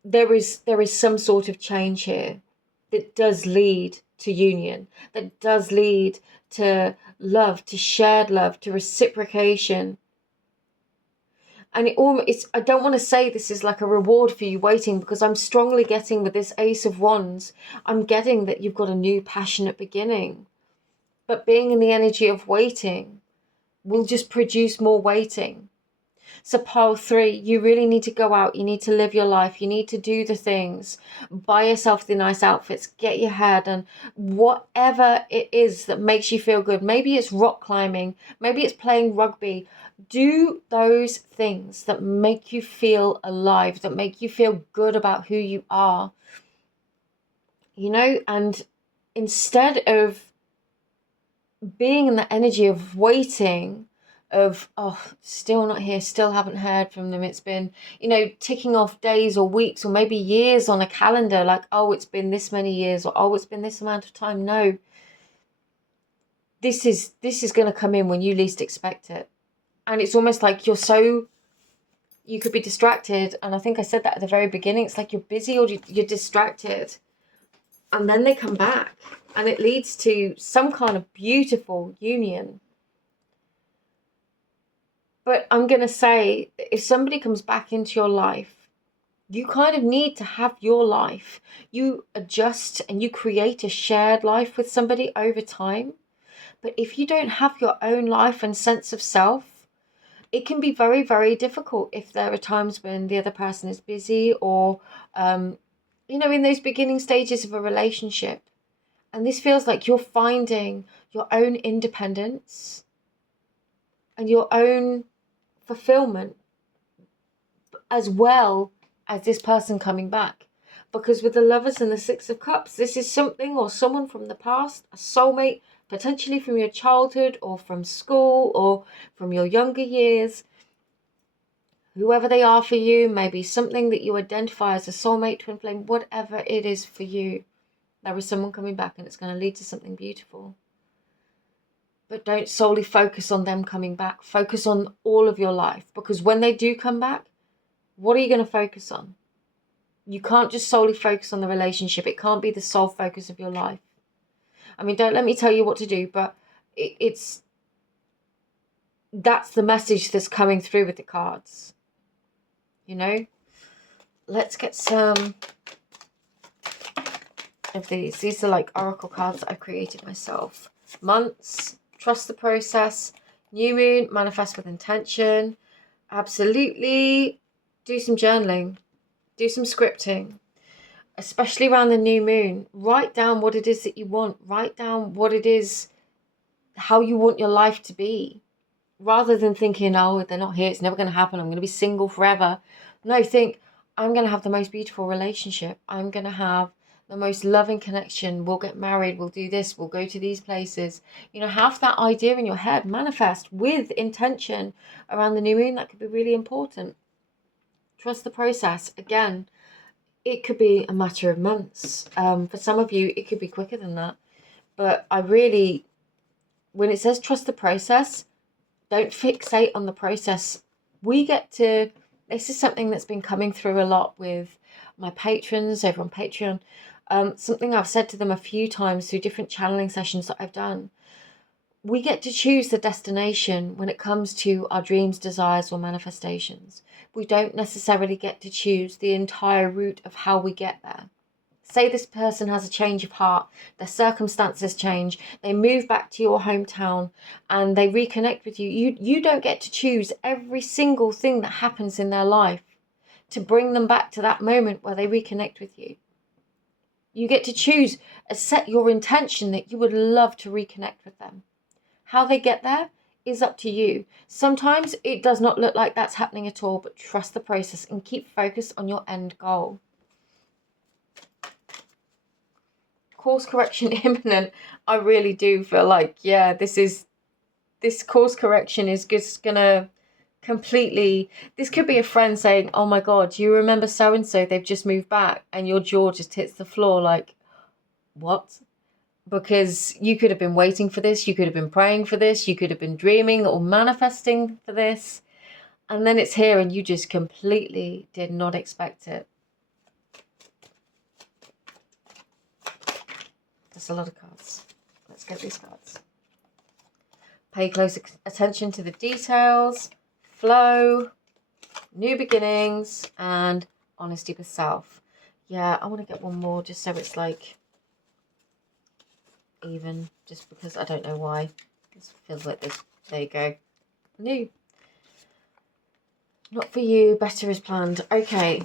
There is some sort of change here that does lead to union, that does lead to love, to shared love, to reciprocation. And I don't want to say this is like a reward for you waiting, because I'm strongly getting with this Ace of Wands, I'm getting that you've got a new passionate beginning. But being in the energy of waiting will just produce more waiting. So pile 3, you really need to go out. You need to live your life. You need to do the things. Buy yourself the nice outfits. Get your hair done. Whatever it is that makes you feel good. Maybe it's rock climbing. Maybe it's playing rugby. Do those things that make you feel alive, that make you feel good about who you are. And instead of being in the energy of waiting, of, oh, still not here, still haven't heard from them, it's been, ticking off days or weeks or maybe years on a calendar, like, oh, it's been this many years, or oh, it's been this amount of time. No, this is going to come in when you least expect it. And it's almost like you could be distracted. And I think I said that at the very beginning. It's like you're busy or you're distracted. And then they come back. And it leads to some kind of beautiful union. But I'm going to say, if somebody comes back into your life, you kind of need to have your life. You adjust and you create a shared life with somebody over time. But if you don't have your own life and sense of self, it can be very, very difficult if there are times when the other person is busy or, in those beginning stages of a relationship. And this feels like you're finding your own independence and your own fulfillment as well as this person coming back. Because with the Lovers and the Six of Cups, this is something or someone from the past, a soulmate, potentially from your childhood or from school or from your younger years. Whoever they are for you, maybe something that you identify as a soulmate, twin flame, whatever it is for you, there is someone coming back and it's going to lead to something beautiful. But don't solely focus on them coming back. Focus on all of your life. Because when they do come back, what are you going to focus on? You can't just solely focus on the relationship. It can't be the sole focus of your life. I mean, don't let me tell you what to do, but that's the message that's coming through with the cards. Let's get some of these. These are like oracle cards that I created myself. Months, trust the process, new moon, manifest with intention. Absolutely do some journaling, do some scripting, especially around the new moon. Write down what it is that you want. Write down what it is, how you want your life to be. Rather than thinking, oh, they're not here, it's never going to happen, I'm going to be single forever. No, think, I'm going to have the most beautiful relationship. I'm going to have the most loving connection. We'll get married, we'll do this, we'll go to these places. Have that idea in your head. Manifest with intention around the new moon. That could be really important. Trust the process. Again, it could be a matter of months. For some of you, it could be quicker than that. But when it says trust the process, don't fixate on the process. This is something that's been coming through a lot with my patrons over on Patreon. Something I've said to them a few times through different channeling sessions that I've done. We get to choose the destination when it comes to our dreams, desires, or manifestations. We don't necessarily get to choose the entire route of how we get there. Say this person has a change of heart, their circumstances change, they move back to your hometown and they reconnect with you. You don't get to choose every single thing that happens in their life to bring them back to that moment where they reconnect with you. You get to choose, set your intention that you would love to reconnect with them. How they get there is up to you. Sometimes it does not look like that's happening at all, but trust the process and keep focused on your end goal. Course correction imminent. I really do feel like, this course correction is just gonna completely, this could be a friend saying, oh my god, do you remember so and so, they've just moved back, and your jaw just hits the floor like, what? Because you could have been waiting for this, you could have been praying for this, you could have been dreaming or manifesting for this, and then it's here and you just completely did not expect it. That's a lot of cards. Let's get these cards. Pay close attention to the details, flow, new beginnings, and honesty with self. Yeah, I want to get one more just so it's like even, just because I don't know why. It feels like this. There you go. New. Not for you. Better is planned. Okay.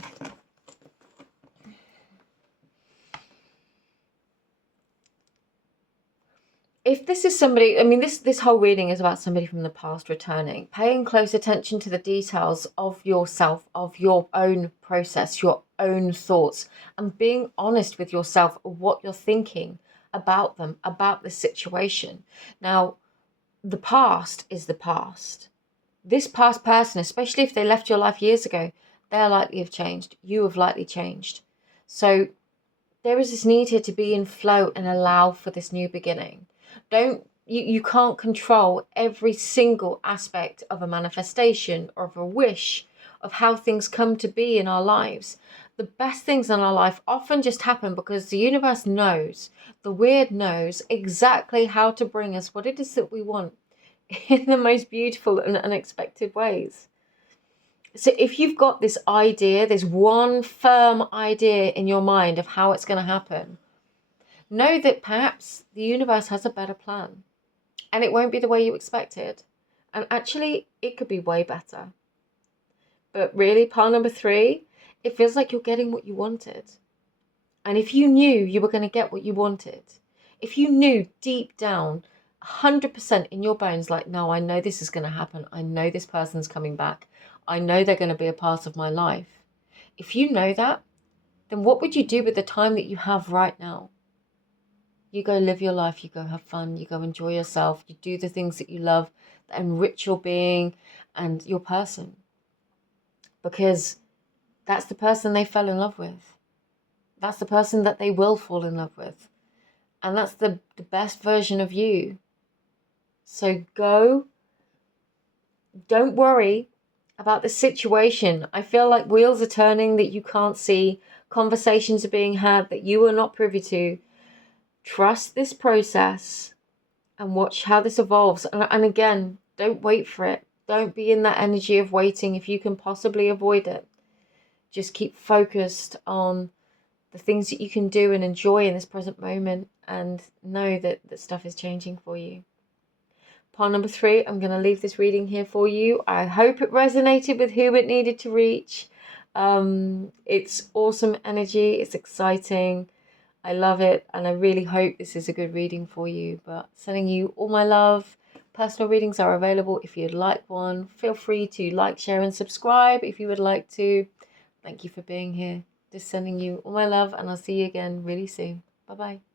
If this is somebody, I mean, this whole reading is about somebody from the past returning, paying close attention to the details of yourself, of your own process, your own thoughts, and being honest with yourself of what you're thinking about them, about the situation. Now, the past is the past. This past person, especially if they left your life years ago, they're likely have changed. You have likely changed. So there is this need here to be in flow and allow for this new beginning. Don't You can't control every single aspect of a manifestation or of a wish, of how things come to be in our lives. The best things in our life often just happen because the universe knows, the weird knows exactly how to bring us what it is that we want in the most beautiful and unexpected ways. So if you've got this idea, this one firm idea in your mind of how it's going to happen, know that perhaps the universe has a better plan. And it won't be the way you expected. And actually, it could be way better. But really, pile number 3, it feels like you're getting what you wanted. And if you knew you were going to get what you wanted, if you knew deep down, 100% in your bones, like, no, I know this is going to happen. I know this person's coming back. I know they're going to be a part of my life. If you know that, then what would you do with the time that you have right now? You go live your life, you go have fun, you go enjoy yourself, you do the things that you love that enrich your being and your person. Because that's the person they fell in love with. That's the person that they will fall in love with. And that's the best version of you. So go. Don't worry about the situation. I feel like wheels are turning that you can't see. Conversations are being had that you are not privy to. Trust this process and watch how this evolves. And again, don't wait for it. Don't be in that energy of waiting if you can possibly avoid it. Just keep focused on the things that you can do and enjoy in this present moment, and know that stuff is changing for you. Part number 3, I'm going to leave this reading here for you. I hope it resonated with who it needed to reach. It's awesome energy. It's exciting. I love it, and I really hope this is a good reading for you. But sending you all my love. Personal readings are available if you'd like one. Feel free to like, share, and subscribe if you would like to. Thank you for being here. Just sending you all my love, and I'll see you again really soon. Bye-bye.